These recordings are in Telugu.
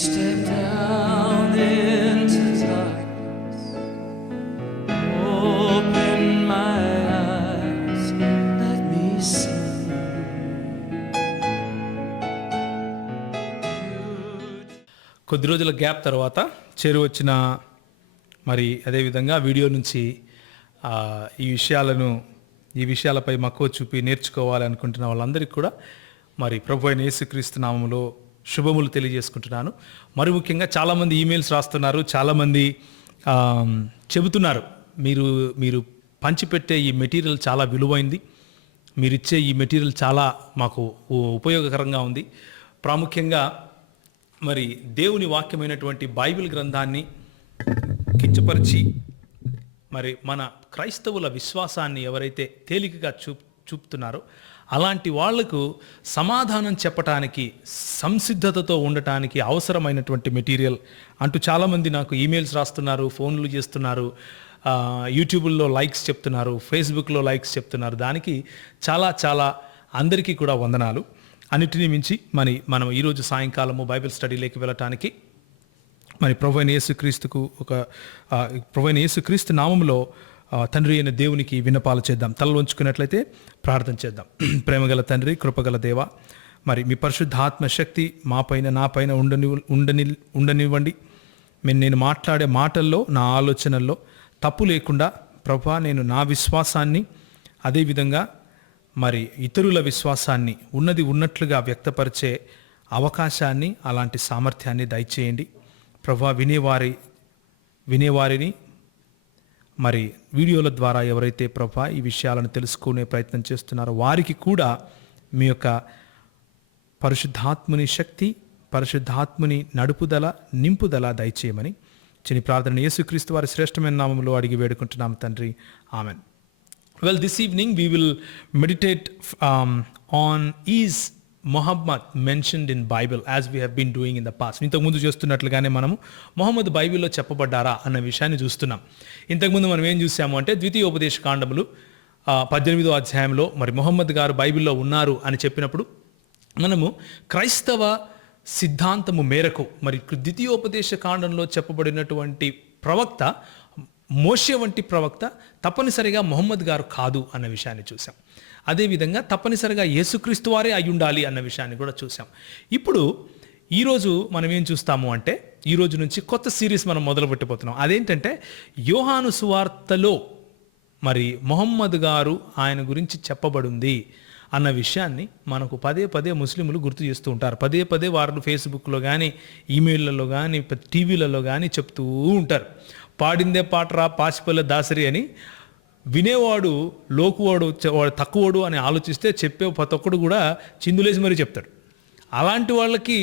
step down into darkness, open my eyes, let me see. కొద్ది రోజుల గ్యాప్ తర్వాత చేరువచ్చిన మరి అదేవిధంగా వీడియో నుంచి ఈ విషయాలపై మక్కువ చూపి నేర్చుకోవాలి అనుకుంటున్న వాళ్ళందరికీ కూడా మరి ప్రభు అయిన యేసుక్రీస్తు నామములో శుభములు తెలియజేసుకుంటున్నాను. మరి ముఖ్యంగా చాలామంది ఈమెయిల్స్ రాస్తున్నారు, చాలామంది చెబుతున్నారు మీరు పంచిపెట్టే ఈ మెటీరియల్ చాలా విలువైంది, మీరిచ్చే ఈ మెటీరియల్ చాలా మాకు ఉపయోగకరంగా ఉంది. ప్రాముఖ్యంగా మరి దేవుని వాక్యమైనటువంటి బైబిల్ గ్రంథాన్ని కించపరిచి మరి మన క్రైస్తవుల విశ్వాసాన్ని ఎవరైతే తేలికగా చూపుతున్నారో అలాంటి వాళ్లకు సమాధానం చెప్పటానికి, సంసిద్ధతతో ఉండటానికి అవసరమైనటువంటి మెటీరియల్ అంటూ చాలామంది నాకు ఈమెయిల్స్ రాస్తున్నారు, ఫోన్లు చేస్తున్నారు, యూట్యూబ్లో లైక్స్ చెప్తున్నారు, ఫేస్బుక్లో లైక్స్ చెప్తున్నారు. దానికి చాలా చాలా అందరికీ కూడా వందనాలు. అన్నిటినీ మించి మనం ఈరోజు సాయంకాలము బైబిల్ స్టడీలోకి వెళ్ళటానికి మరి ప్రభు అయిన యేసుక్రీస్తు నామంలో తండ్రి అయిన దేవునికి విన్నపాలు చేద్దాం. తలలు ఉంచుకున్నట్లయితే ప్రార్థన చేద్దాం. ప్రేమగల తండ్రి, కృపగల దేవ, మరి మీ పరిశుద్ధాత్మ శక్తి మాపైన నాపైన ఉండనివ్వండి. నేను మాట్లాడే మాటల్లో, నా ఆలోచనల్లో తప్పు లేకుండా ప్రభా నేను నా విశ్వాసాన్ని, అదేవిధంగా మరి ఇతరుల విశ్వాసాన్ని ఉన్నది ఉన్నట్లుగా వ్యక్తపరిచే అవకాశాన్ని, అలాంటి సామర్థ్యాన్ని దయచేయండి ప్రభా. వినేవారిని మరి వీడియోల ద్వారా ఎవరైతే ప్రభా ఈ విషయాలను తెలుసుకునే ప్రయత్నం చేస్తున్నారో వారికి కూడా మీ యొక్క పరిశుద్ధాత్ముని శక్తి, పరిశుద్ధాత్ముని నడుపుదల, నింపుదల దయచేయమని చిన్న ప్రార్థన యేసుక్రీస్తు వారి శ్రేష్టమైన నామములో అడిగి వేడుకుంటున్నాం తండ్రి, amen. Well, this evening we will meditate on is Muhammad mentioned in Bible as we have been doing in the past. ఇంతకుముందు చూస్తున్నట్లుగానే మనము మొహమ్మద్ బైబిల్లో చెప్పబడ్డారా అన్న విషయాన్ని చూస్తున్నాం. ఇంతకుముందు మనం ఏం చూసాము అంటే ద్వితీయోపదేశ కాండములు 18వ అధ్యాయంలో మరి మొహమ్మద్ గారు బైబిల్లో ఉన్నారు అని చెప్పినప్పుడు మనము క్రైస్తవ సిద్ధాంతము మేరకు మరి ద్వితీయోపదేశ కాండంలో చెప్పబడినటువంటి ప్రవక్త మోషే వంటి ప్రవక్త తప్పనిసరిగా మొహమ్మద్ గారు కాదు అన్న విషయాన్ని చూసాం. అదేవిధంగా తప్పనిసరిగా యేసుక్రీస్తు వారే అయి ఉండాలి అన్న విషయాన్ని కూడా చూసాం. ఇప్పుడు ఈరోజు మనం ఏం చూస్తాము అంటే ఈరోజు నుంచి కొత్త సిరీస్ మనం మొదలు పెట్టబోతున్నాం. అదేంటంటే యోహాను సువార్తలో మరి మొహమ్మద్ గారు ఆయన గురించి చెప్పబడింది అన్న విషయాన్ని మనకు పదే పదే ముస్లింలు గుర్తు చేస్తూ ఉంటారు. పదే పదే వారు ఫేస్బుక్లో కానీ, ఈమెయిల్లలో కానీ, టీవీలలో కానీ చెప్తూ ఉంటారు. పాడిందే పాటరా పాచిపల్లె దాసరి అని వినేవాడు లోకువాడు, వాడు తక్కువడు అని ఆలోచిస్తే చెప్పే ప్రతి ఒక్కడు కూడా చిందులేసి మరీ చెప్తాడు. అలాంటి వాళ్ళకి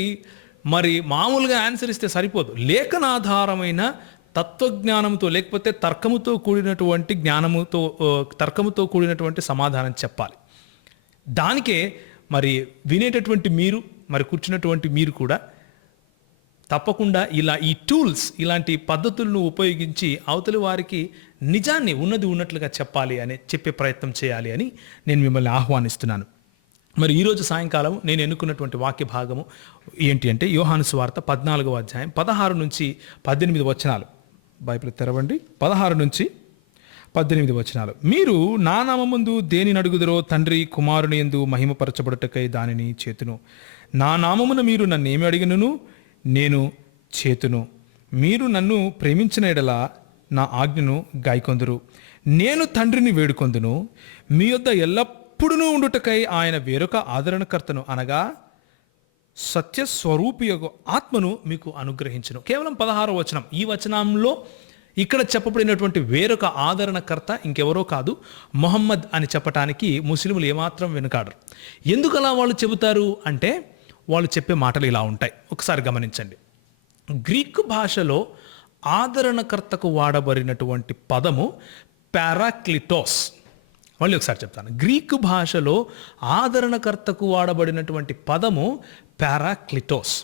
మరి మామూలుగా ఆన్సర్ ఇస్తే సరిపోదు. లేఖనాధారమైన తత్వజ్ఞానంతో లేకపోతే తర్కముతో కూడినటువంటి సమాధానం చెప్పాలి. దానికే మరి వినేటటువంటి మీరు, మరి కూర్చున్నటువంటి మీరు కూడా తప్పకుండా ఈ టూల్స్, ఇలాంటి పద్ధతులను ఉపయోగించి అవతలి వారికి నిజాన్ని ఉన్నది ఉన్నట్లుగా చెప్పాలి అని చెప్పే ప్రయత్నం చేయాలి అని నేను మిమ్మల్ని ఆహ్వానిస్తున్నాను. మరి ఈరోజు సాయంకాలం నేను ఎన్నుకున్నటువంటి వాక్య భాగము ఏంటి అంటే యోహాను సువార్త 14వ అధ్యాయం 16 నుంచి 18 వచనాలు. బైబిల్ తెరవండి. 16 నుంచి 18 వచనాలు. మీరు నా నామమందు దేనిని అడుగుదరో తండ్రి కుమారుని యందు మహిమపరచబడుటకై దానిని చేతును. నా నామమున మీరు నన్నేమి అడిగినను నేను చేతును. మీరు నన్ను ప్రేమించిన ఎడల నా ఆజ్ఞను గాయకొందురు. నేను తండ్రిని వేడుకొందును, మీ యొద్ద ఎల్లప్పుడూ ఉండుటకై ఆయన వేరొక ఆదరణకర్తను అనగా సత్యస్వరూపియగు ఆత్మను మీకు అనుగ్రహించును. కేవలం 16వ వచనం. ఈ వచనంలో ఇక్కడ చెప్పబడినటువంటి వేరొక ఆదరణకర్త ఇంకెవరో కాదు, మొహమ్మద్ అని చెప్పటానికి ముస్లింలు ఏమాత్రం వెనుకాడరు. ఎందుకలా వాళ్ళు చెబుతారు అంటే వాళ్ళు చెప్పే మాటలు ఇలా ఉంటాయి. ఒకసారి గమనించండి. గ్రీకు భాషలో ఆదరణకర్తకు వాడబడినటువంటి పదము పారాక్లిటోస్. మళ్ళీ ఒకసారి చెప్తాను. గ్రీకు భాషలో ఆదరణకర్తకు వాడబడినటువంటి పదము పారాక్లిటోస్.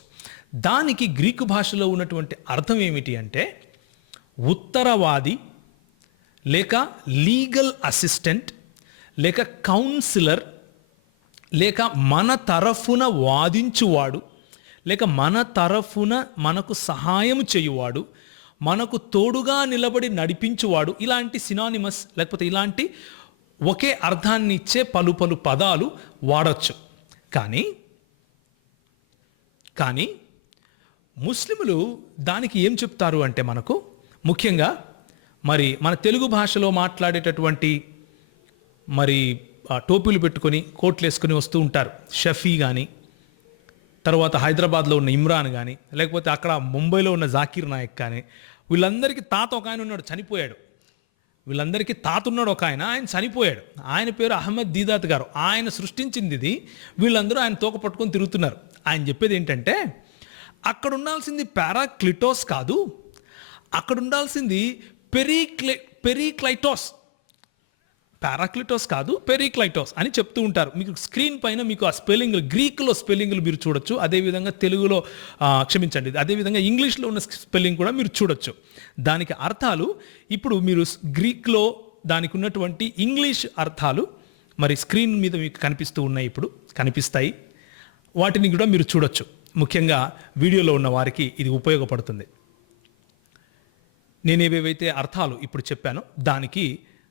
దానికి గ్రీకు భాషలో ఉన్నటువంటి అర్థం ఏమిటి అంటే ఉత్తరవాది, లేక లీగల్ అసిస్టెంట్, లేక కౌన్సిలర్, లేక మన తరఫున వాదించువాడు, లేక మన తరఫున మనకు సహాయం చేయువాడు, మనకు తోడుగా నిలబడి నడిపించువాడు, ఇలాంటి సినానిమస్ లేకపోతే ఇలాంటి ఒకే అర్థాన్ని ఇచ్చే పలు పలు పదాలు వాడచ్చు. కానీ ముస్లిములు దానికి ఏం చెప్తారు అంటే, మనకు ముఖ్యంగా మరి మన తెలుగు భాషలో మాట్లాడేటటువంటి మరి టోపీలు పెట్టుకొని కోట్లు వేసుకొని వస్తూ ఉంటారు. షఫీ కానీ, తర్వాత హైదరాబాద్లో ఉన్న ఇమ్రాన్ కానీ, లేకపోతే అక్కడ ముంబైలో ఉన్న జాకీర్ నాయక్ కానీ, వీళ్ళందరికీ తాత ఒక ఆయన ఉన్నాడు, చనిపోయాడు. వీళ్ళందరికీ తాత ఉన్నాడు ఒక ఆయన, ఆయన చనిపోయాడు. ఆయన పేరు అహ్మద్ దీదాత్ గారు. ఆయన సృష్టించింది ఇది. వీళ్ళందరూ ఆయన తోక పట్టుకొని తిరుగుతున్నారు. ఆయన చెప్పేది ఏంటంటే, అక్కడ ఉండాల్సింది పారాక్లిటోస్ కాదు, అక్కడ ఉండాల్సింది పెరిక్లైటోస్. పారాక్లిటోస్ కాదు, పెరిక్లైటోస్ అని చెప్తూ ఉంటారు. మీకు స్క్రీన్ పైన మీకు ఆ స్పెల్లింగ్లు, గ్రీకులో స్పెల్లింగ్లు మీరు చూడొచ్చు. అదేవిధంగా తెలుగులో క్షమించండి, అదేవిధంగా ఇంగ్లీష్లో ఉన్న స్పెల్లింగ్ కూడా మీరు చూడొచ్చు. దానికి అర్థాలు ఇప్పుడు మీరు గ్రీక్లో దానికి ఉన్నటువంటి ఇంగ్లీష్ అర్థాలు మరి స్క్రీన్ మీద మీకు కనిపిస్తూ ఉన్నాయి, ఇప్పుడు కనిపిస్తాయి. వాటిని కూడా మీరు చూడొచ్చు. ముఖ్యంగా వీడియోలో ఉన్న వారికి ఇది ఉపయోగపడుతుంది. నేను ఏవేవైతే అర్థాలు ఇప్పుడు చెప్పానో దానికి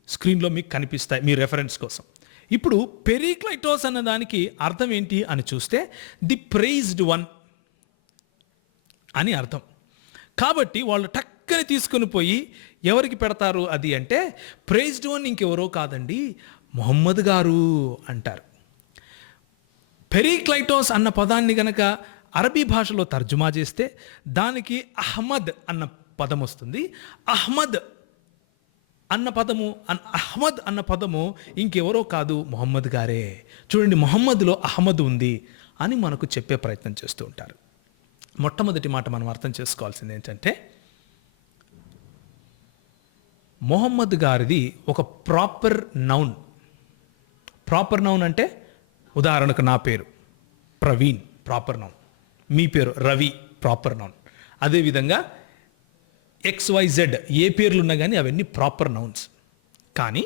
స్క్రీన్లో మీకు కనిపిస్తాయి మీ రెఫరెన్స్ కోసం. ఇప్పుడు పెరిక్లైటోస్ అన్న దానికి అర్థం ఏంటి అని చూస్తే, ది ప్రైజ్డ్ వన్ అని అర్థం. కాబట్టి వాళ్ళు టక్కని తీసుకొని పోయి ఎవరికి పెడతారు అది అంటే, ప్రైజ్డ్ వన్ ఇంకెవరో కాదండి, మొహమ్మద్ గారు అంటారు. పెరిక్లైటోస్ అన్న పదాన్ని గనక అరబీ భాషలో తర్జుమా చేస్తే దానికి అహ్మద్ అన్న పదం వస్తుంది. అహ్మద్ అన్న పదము ఇంకెవరో కాదు, మొహమ్మద్ గారే. చూడండి, మొహమ్మద్లో అహ్మద్ ఉంది అని మనకు చెప్పే ప్రయత్నం చేస్తూ ఉంటారు. మొట్టమొదటి మాట మనం అర్థం చేసుకోవాల్సింది ఏంటంటే, మొహమ్మద్ గారిది ఒక ప్రాపర్ నౌన్. ప్రాపర్ నౌన్ అంటే, ఉదాహరణకు నా పేరు ప్రవీణ్, ప్రాపర్ నౌన్. మీ పేరు రవి, ప్రాపర్ నౌన్. అదేవిధంగా XYZ ఏ పేర్లు ఉన్నా కానీ అవన్నీ ప్రాపర్ నౌన్స్. కానీ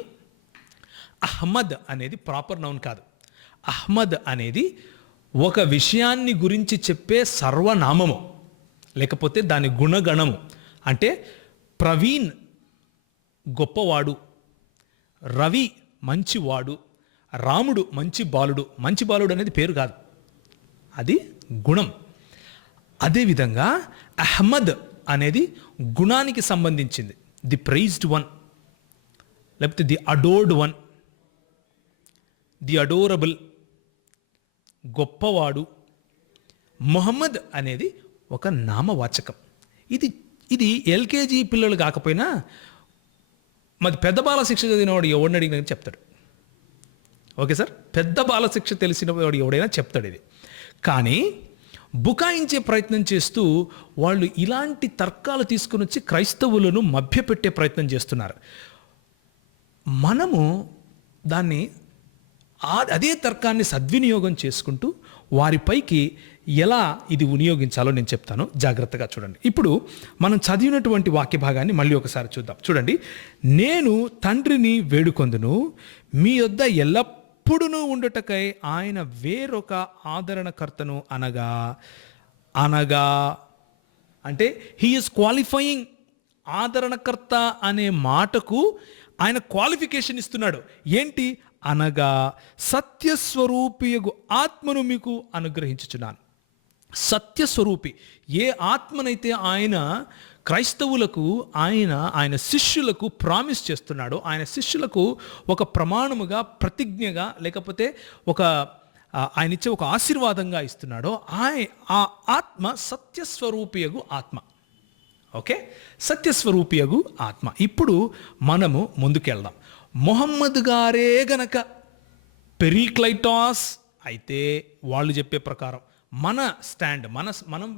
అహ్మద్ అనేది ప్రాపర్ నౌన్ కాదు. అహ్మద్ అనేది ఒక విషయాన్ని గురించి చెప్పే సర్వనామము, లేకపోతే దాని గుణగణము. అంటే ప్రవీణ్ గొప్పవాడు, రవి మంచివాడు, రాముడు మంచి బాలుడు. మంచి బాలుడు అనేది పేరు కాదు, అది గుణం. అదేవిధంగా అహ్మద్ అనేది గుణానికి సంబంధించింది. ది ప్రైజ్డ్ వన్, లేకపోతే the adored one, the adorable, గొప్పవాడు. మొహమ్మద్ అనేది ఒక నామవాచకం. ఇది ఎల్కేజీ పిల్లలు కాకపోయినా మరి పెద్ద బాల శిక్ష చదివినవాడు ఎవడిని అడిగినా చెప్తాడు. ఓకే సార్, పెద్ద బాల శిక్ష తెలిసిన వాడు ఎవడైనా చెప్తాడు ఇది. కానీ బుకాయించే ప్రయత్నం చేస్తూ వాళ్ళు ఇలాంటి తర్కాలు తీసుకుని వచ్చి క్రైస్తవులను మభ్యపెట్టే ప్రయత్నం చేస్తున్నారు. మనము దాన్ని అదే తర్కాన్ని సద్వినియోగం చేసుకుంటూ వారిపైకి ఎలా ఇది వినియోగించాలో నేను చెప్తాను, జాగ్రత్తగా చూడండి. ఇప్పుడు మనం చదివినటువంటి వాక్య భాగాన్ని మళ్ళీ ఒకసారి చూద్దాం. చూడండి, నేను తండ్రిని వేడుకొందును, మీ యొద్ద ఎల్లప్పుడూ ఉండుటకై ఆయన వేరొక ఆదరణకర్తను అనగా అంటే హీ ఈజ్ క్వాలిఫైయింగ్. ఆదరణకర్త అనే మాటకు ఆయన క్వాలిఫికేషన్ ఇస్తున్నాడు. ఏంటి అనగా, సత్యస్వరూపియగు ఆత్మను మీకు అనుగ్రహించుచున్నాను. సత్యస్వరూపి ఏ ఆత్మనైతే ఆయన క్రైస్తవులకు ఆయన శిష్యులకు ప్రామిస్ చేస్తున్నాడో, ఆయన శిష్యులకు ఒక ప్రమాణముగా, ప్రతిజ్ఞగా, లేకపోతే ఆయన ఇచ్చే ఒక ఆశీర్వాదంగా ఇస్తున్నాడో, ఆ ఆత్మ సత్యస్వరూపియగు ఆత్మ. ఓకే, సత్యస్వరూపియగు ఆత్మ. ఇప్పుడు మనము ముందుకెళ్దాం. మొహమ్మద్ గారే గనక పెరిక్లైటాస్ అయితే వాళ్ళు చెప్పే ప్రకారం మన స్టాండ్,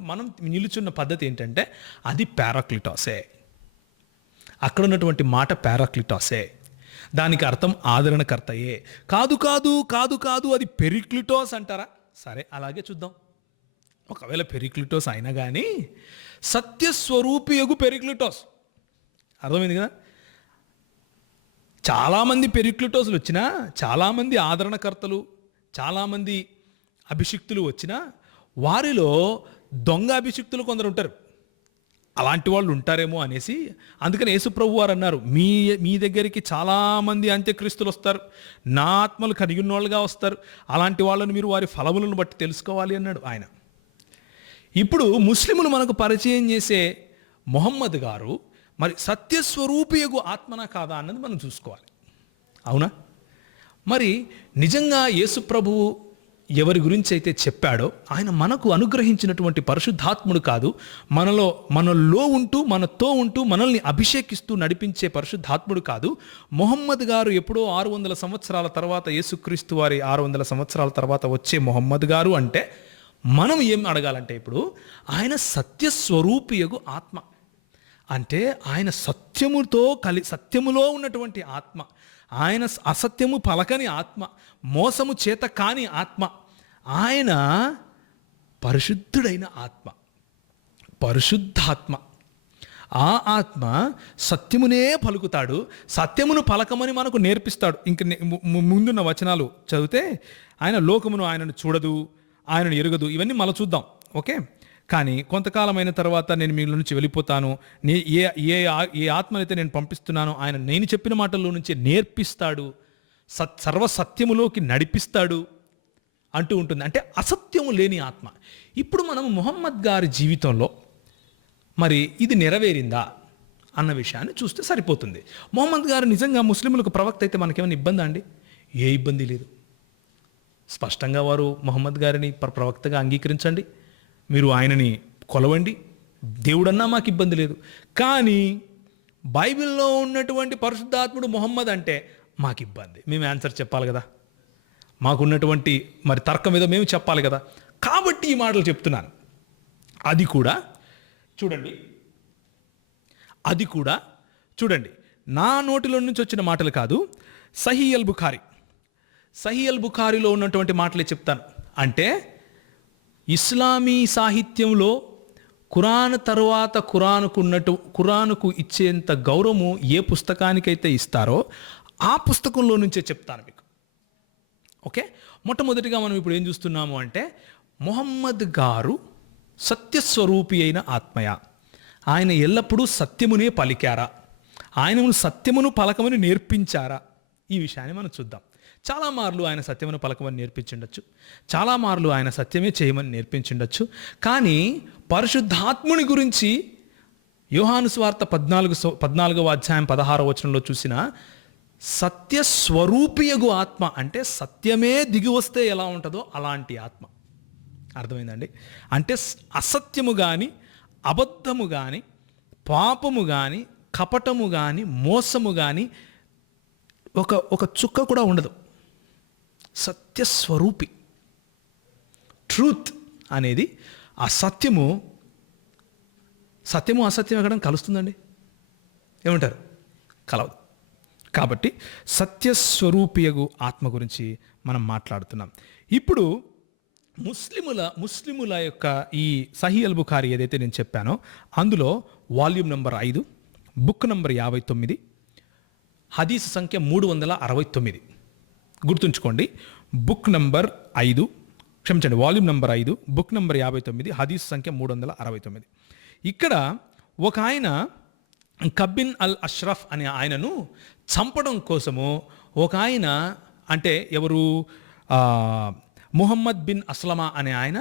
మనం నిలుచున్న పద్ధతి ఏంటంటే అది పారాక్లిటాసే. అక్కడ ఉన్నటువంటి మాట పారాక్లిటాసే, దానికి అర్థం ఆదరణకర్తయే. కాదు అది పెరిక్లిటోస్ అంటారా? సరే, అలాగే చూద్దాం. ఒకవేళ పెరిక్లిటోస్ అయినా కానీ సత్యస్వరూపియగు పెరిక్లిటోస్, అర్థమైంది కదా. చాలామంది పెరిక్లిటోస్లు వచ్చినా, చాలామంది ఆదరణకర్తలు, చాలామంది అభిషిక్తులు వచ్చినా వారిలో దొంగ అభిషిక్తులు కొందరు ఉంటారు, అలాంటి వాళ్ళు ఉంటారేమో అనేసి అందుకని యేసుప్రభు వారు అన్నారు, మీ దగ్గరికి చాలామంది అంత్యక్రీస్తులు వస్తారు, నా ఆత్మలు కలిగి ఉన్న వాళ్ళుగా వస్తారు, అలాంటి వాళ్ళని మీరు వారి ఫలములను బట్టి తెలుసుకోవాలి అన్నాడు ఆయన. ఇప్పుడు ముస్లిములు మనకు పరిచయం చేసే మొహమ్మద్ గారు మరి సత్యస్వరూపియగు ఆత్మనా కాదా అన్నది మనం చూసుకోవాలి. అవునా? మరి నిజంగా యేసుప్రభువు ఎవరి గురించి అయితే చెప్పాడో ఆయన మనకు అనుగ్రహించినటువంటి పరిశుద్ధాత్ముడు కాదు, మనలో ఉంటూ మనతో ఉంటూ మనల్ని అభిషేకిస్తూ నడిపించే పరిశుద్ధాత్ముడు కాదు. మొహమ్మద్ గారు ఎప్పుడో 600 సంవత్సరాల తర్వాత, యేసుక్రీస్తు వారి 600 సంవత్సరాల తర్వాత వచ్చే మొహమ్మద్ గారు అంటే మనం ఏం అడగాలంటే ఇప్పుడు ఆయన సత్యస్వరూపియగు ఆత్మ అంటే ఆయన సత్యములో ఉన్నటువంటి ఆత్మ, ఆయన అసత్యము పలకని ఆత్మ, మోసము చేత కాని ఆత్మ, ఆయన పరిశుద్ధుడైన ఆత్మ, పరిశుద్ధాత్మ. ఆ ఆత్మ సత్యమునే పలుకుతాడు, సత్యమును పలకమని మనకు నేర్పిస్తాడు. ఇంక ముందున్న వచనాలు చదివితే ఆయన లోకమును ఆయనను చూడదు, ఆయనను ఎరుగదు, ఇవన్నీ మళ్ళీ చూద్దాం. ఓకే, కానీ కొంతకాలమైన తర్వాత నేను మీ నుంచి వెళ్ళిపోతాను, ఏ ఆత్మనైతే నేను పంపిస్తున్నానో ఆయన నేను చెప్పిన మాటల్లో నుంచి నేర్పిస్తాడు, సర్వసత్యములోకి నడిపిస్తాడు అంటూ ఉంటుంది. అంటే అసత్యము లేని ఆత్మ. ఇప్పుడు మనం మొహమ్మద్ గారి జీవితంలో మరి ఇది నెరవేరిందా అన్న విషయాన్ని చూస్తే సరిపోతుంది. మొహమ్మద్ గారు నిజంగా ముస్లింలకు ప్రవక్త అయితే మనకేమైనా ఇబ్బందా అండి? ఏ ఇబ్బంది లేదు. స్పష్టంగా వారు మొహమ్మద్ గారిని ప్రవక్తగా అంగీకరించండి, మీరు ఆయనని కొలవండి, దేవుడన్నా మాకు ఇబ్బంది లేదు. కానీ బైబిల్లో ఉన్నటువంటి పరిశుద్ధాత్ముడు మొహమ్మద్ అంటే మాకు ఇబ్బంది. మేము ఆన్సర్ చెప్పాలి కదా, మాకున్నటువంటి మరి తర్కం ఏదో మేము చెప్పాలి కదా. కాబట్టి ఈ మాటలు చెప్తున్నాను. అది కూడా చూడండి, నా నోటిలో నుంచి వచ్చిన మాటలు కాదు, సహీ అల్ బుఖారీలో ఉన్నటువంటి మాటలే చెప్తాను. అంటే ఇస్లామీ సాహిత్యంలో ఖురాన్ తర్వాత ఖురానుకు ఇచ్చేంత గౌరవము ఏ పుస్తకానికైతే ఇస్తారో ఆ పుస్తకంలో నుంచే చెప్తాను మీకు. ఓకే, మొట్టమొదటిగా మనం ఇప్పుడు ఏం చూస్తున్నాము అంటే మొహమ్మద్ గారు సత్యస్వరూపి అయిన ఆత్మయ, ఆయన ఎల్లప్పుడూ సత్యమునే పలికారా, ఆయన సత్యమును పలకమని నేర్పించారా, ఈ విషయాన్ని మనం చూద్దాం. చాలా మార్లు ఆయన సత్యమును పలకమని నేర్పించిండొచ్చు, చాలా మార్లు ఆయన సత్యమే చేయమని నేర్పించిండొచ్చు. కానీ పరిశుద్ధాత్ముని గురించి యోహాను సువార్త 14వ అధ్యాయం 16వ వచనంలో చూసిన సత్యస్వరూపియగు ఆత్మ అంటే సత్యమే దిగి వస్తే ఎలా ఉంటుందో అలాంటి ఆత్మ. అర్థమైందండి? అంటే అసత్యము కానీ, అబద్ధము కానీ, పాపము కానీ, కపటము కానీ, మోసము కానీ ఒక చుక్క కూడా ఉండదు. సత్యస్వరూపి, ట్రూత్ అనేది ఆ సత్యము అసత్యం ఎక్కడ కలుస్తుందండి? ఏమంటారు? కలవదు. కాబట్టి సత్యస్వరూపియగు ఆత్మ గురించి మనం మాట్లాడుతున్నాం. ఇప్పుడు ముస్లిముల యొక్క ఈ సహీ అల్ బుఖారీ ఏదైతే నేను చెప్పానో అందులో వాల్యూమ్ నంబర్ 5, బుక్ నంబర్ 59, హదీస్ సంఖ్య 369. గుర్తుంచుకోండి, బుక్ నంబర్ 5, క్షమించండి, వాల్యూమ్ నంబర్ 5, బుక్ నంబర్ 59, హదీస్ సంఖ్య 369. ఇక్కడ ఒక ఆయన కబ్బిన్ అల్ అష్రఫ్ అనే ఆయనను చంపడం కోసము ఒక ఆయన, అంటే ఎవరు, ముహమ్మద్ బిన్ అస్లమా అనే ఆయన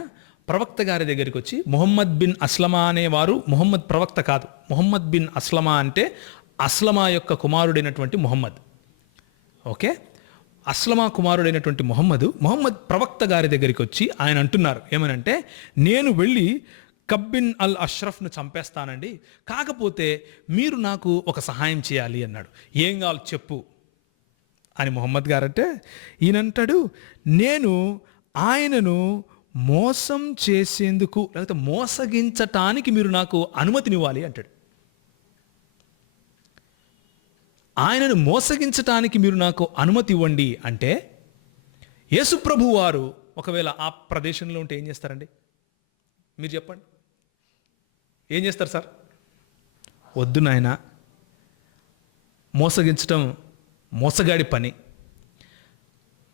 ప్రవక్త గారి దగ్గరికి వచ్చి, ముహమ్మద్ బిన్ అస్లమా అనేవారు ముహమ్మద్ ప్రవక్త కాదు, ముహమ్మద్ బిన్ అస్లమా అంటే అస్లమా యొక్క కుమారుడైనటువంటి ముహమ్మద్. ఓకే, అస్లమా కుమారుడైనటువంటి ముహమ్మద్ ప్రవక్త గారి దగ్గరికి వచ్చి ఆయన అంటున్నారు ఏమనంటే, నేను వెళ్ళి కబ్బిన్ అల్ అష్రఫ్ను చంపేస్తానండి, కాకపోతే మీరు నాకు ఒక సహాయం చేయాలి అన్నాడు. ఏం కావాలి చెప్పు అని ముహమ్మద్ గారంటే ఈయనంటాడు, నేను ఆయనను మోసం చేసేందుకు లేకపోతే మోసగించటానికి మీరు నాకు అనుమతినివ్వాలి అంటాడు. ఆయనను మోసగించటానికి మీరు నాకు అనుమతి ఇవ్వండి అంటే యేసుప్రభు వారు ఒకవేళ ఆ ప్రదేశంలో ఉంటే ఏం చేస్తారండి? మీరు చెప్పండి, ఏం చేస్తారు సార్? వద్దు నాయన, మోసగించటం మోసగాడి పని,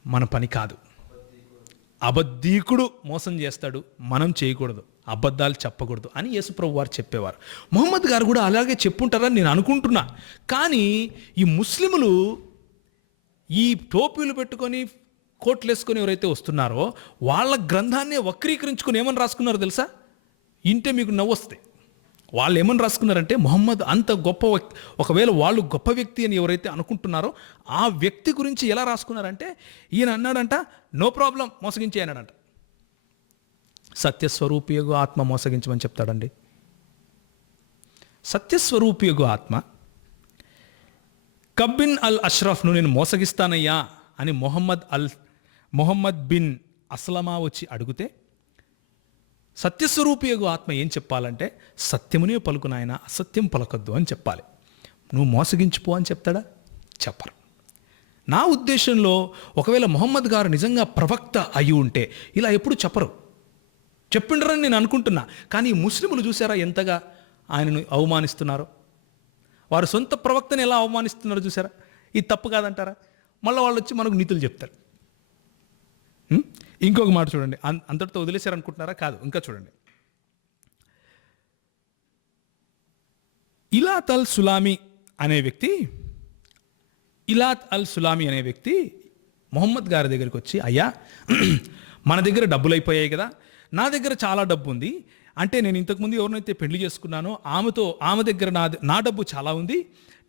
మన పని కాదు. అబద్ధీకుడు మోసం చేస్తాడు, మనం చేయకూడదు. అబద్ధాలు చెప్పకూడదు అని యేసుప్రభు వారు చెప్పేవారు. మొహమ్మద్ గారు కూడా అలాగే చెప్పుంటారని నేను అనుకుంటున్నా. కానీ ఈ ముస్లిములు ఈ టోపీలు పెట్టుకొని కోట్లు వేసుకొని ఎవరైతే వస్తున్నారో వాళ్ళ గ్రంథాన్ని వక్రీకరించుకొని ఏమని రాసుకున్నారో తెలుసా? ఇంటే మీకు నవ్వు వస్తాయి. వాళ్ళు ఏమని రాసుకున్నారంటే మొహమ్మద్ అంత గొప్ప వ్యక్తి, ఒకవేళ వాళ్ళు గొప్ప వ్యక్తి అని ఎవరైతే అనుకుంటున్నారో ఆ వ్యక్తి గురించి ఎలా రాసుకున్నారంటే, ఈయన అన్నాడంట నో ప్రాబ్లం మోసగించే అన్నాడంట. సత్యస్వరూపియగు ఆత్మ మోసగించమని చెప్తాడండి. సత్యస్వరూపియగు ఆత్మ కబ్బిన్ అల్ అష్రఫ్ను నేను మోసగిస్తానయ్యా అని మొహమ్మద్ బిన్ అస్లమా వచ్చి అడిగితే, సత్యస్వరూపియగు ఆత్మ ఏం చెప్పాలంటే, సత్యమునే పలుకునాయన, అసత్యం పలకొద్దు అని చెప్పాలి. నువ్వు మోసగించిపో అని చెప్తాడా? చెప్పరు. నా ఉద్దేశంలో ఒకవేళ మొహమ్మద్ గారు నిజంగా ప్రవక్త అయి ఉంటే ఇలా ఎప్పుడు చెప్పరు. చెప్పిండ్రని నేను అనుకుంటున్నా. కానీ ఈ ముస్లిములు చూసారా ఎంతగా ఆయనను అవమానిస్తున్నారో? వారు సొంత ప్రవక్తని ఎలా అవమానిస్తున్నారో చూసారా? ఇది తప్పు కాదంటారా? మళ్ళీ వాళ్ళు వచ్చి మనకు నీతులు చెప్తారు. ఇంకొక మాట చూడండి. అంతటితో వదిలేశారు అనుకుంటున్నారా? కాదు, ఇంకా చూడండి. ఇలాత్ అల్ సులామి అనే వ్యక్తి మొహమ్మద్ గారి దగ్గరికి వచ్చి, అయ్యా మన దగ్గర డబ్బులు అయిపోయాయి కదా, నా దగ్గర చాలా డబ్బు ఉంది, అంటే నేను ఇంతకుముందు ఎవరినైతే పెళ్లి చేసుకున్నానో ఆమె దగ్గర నా డబ్బు చాలా ఉంది,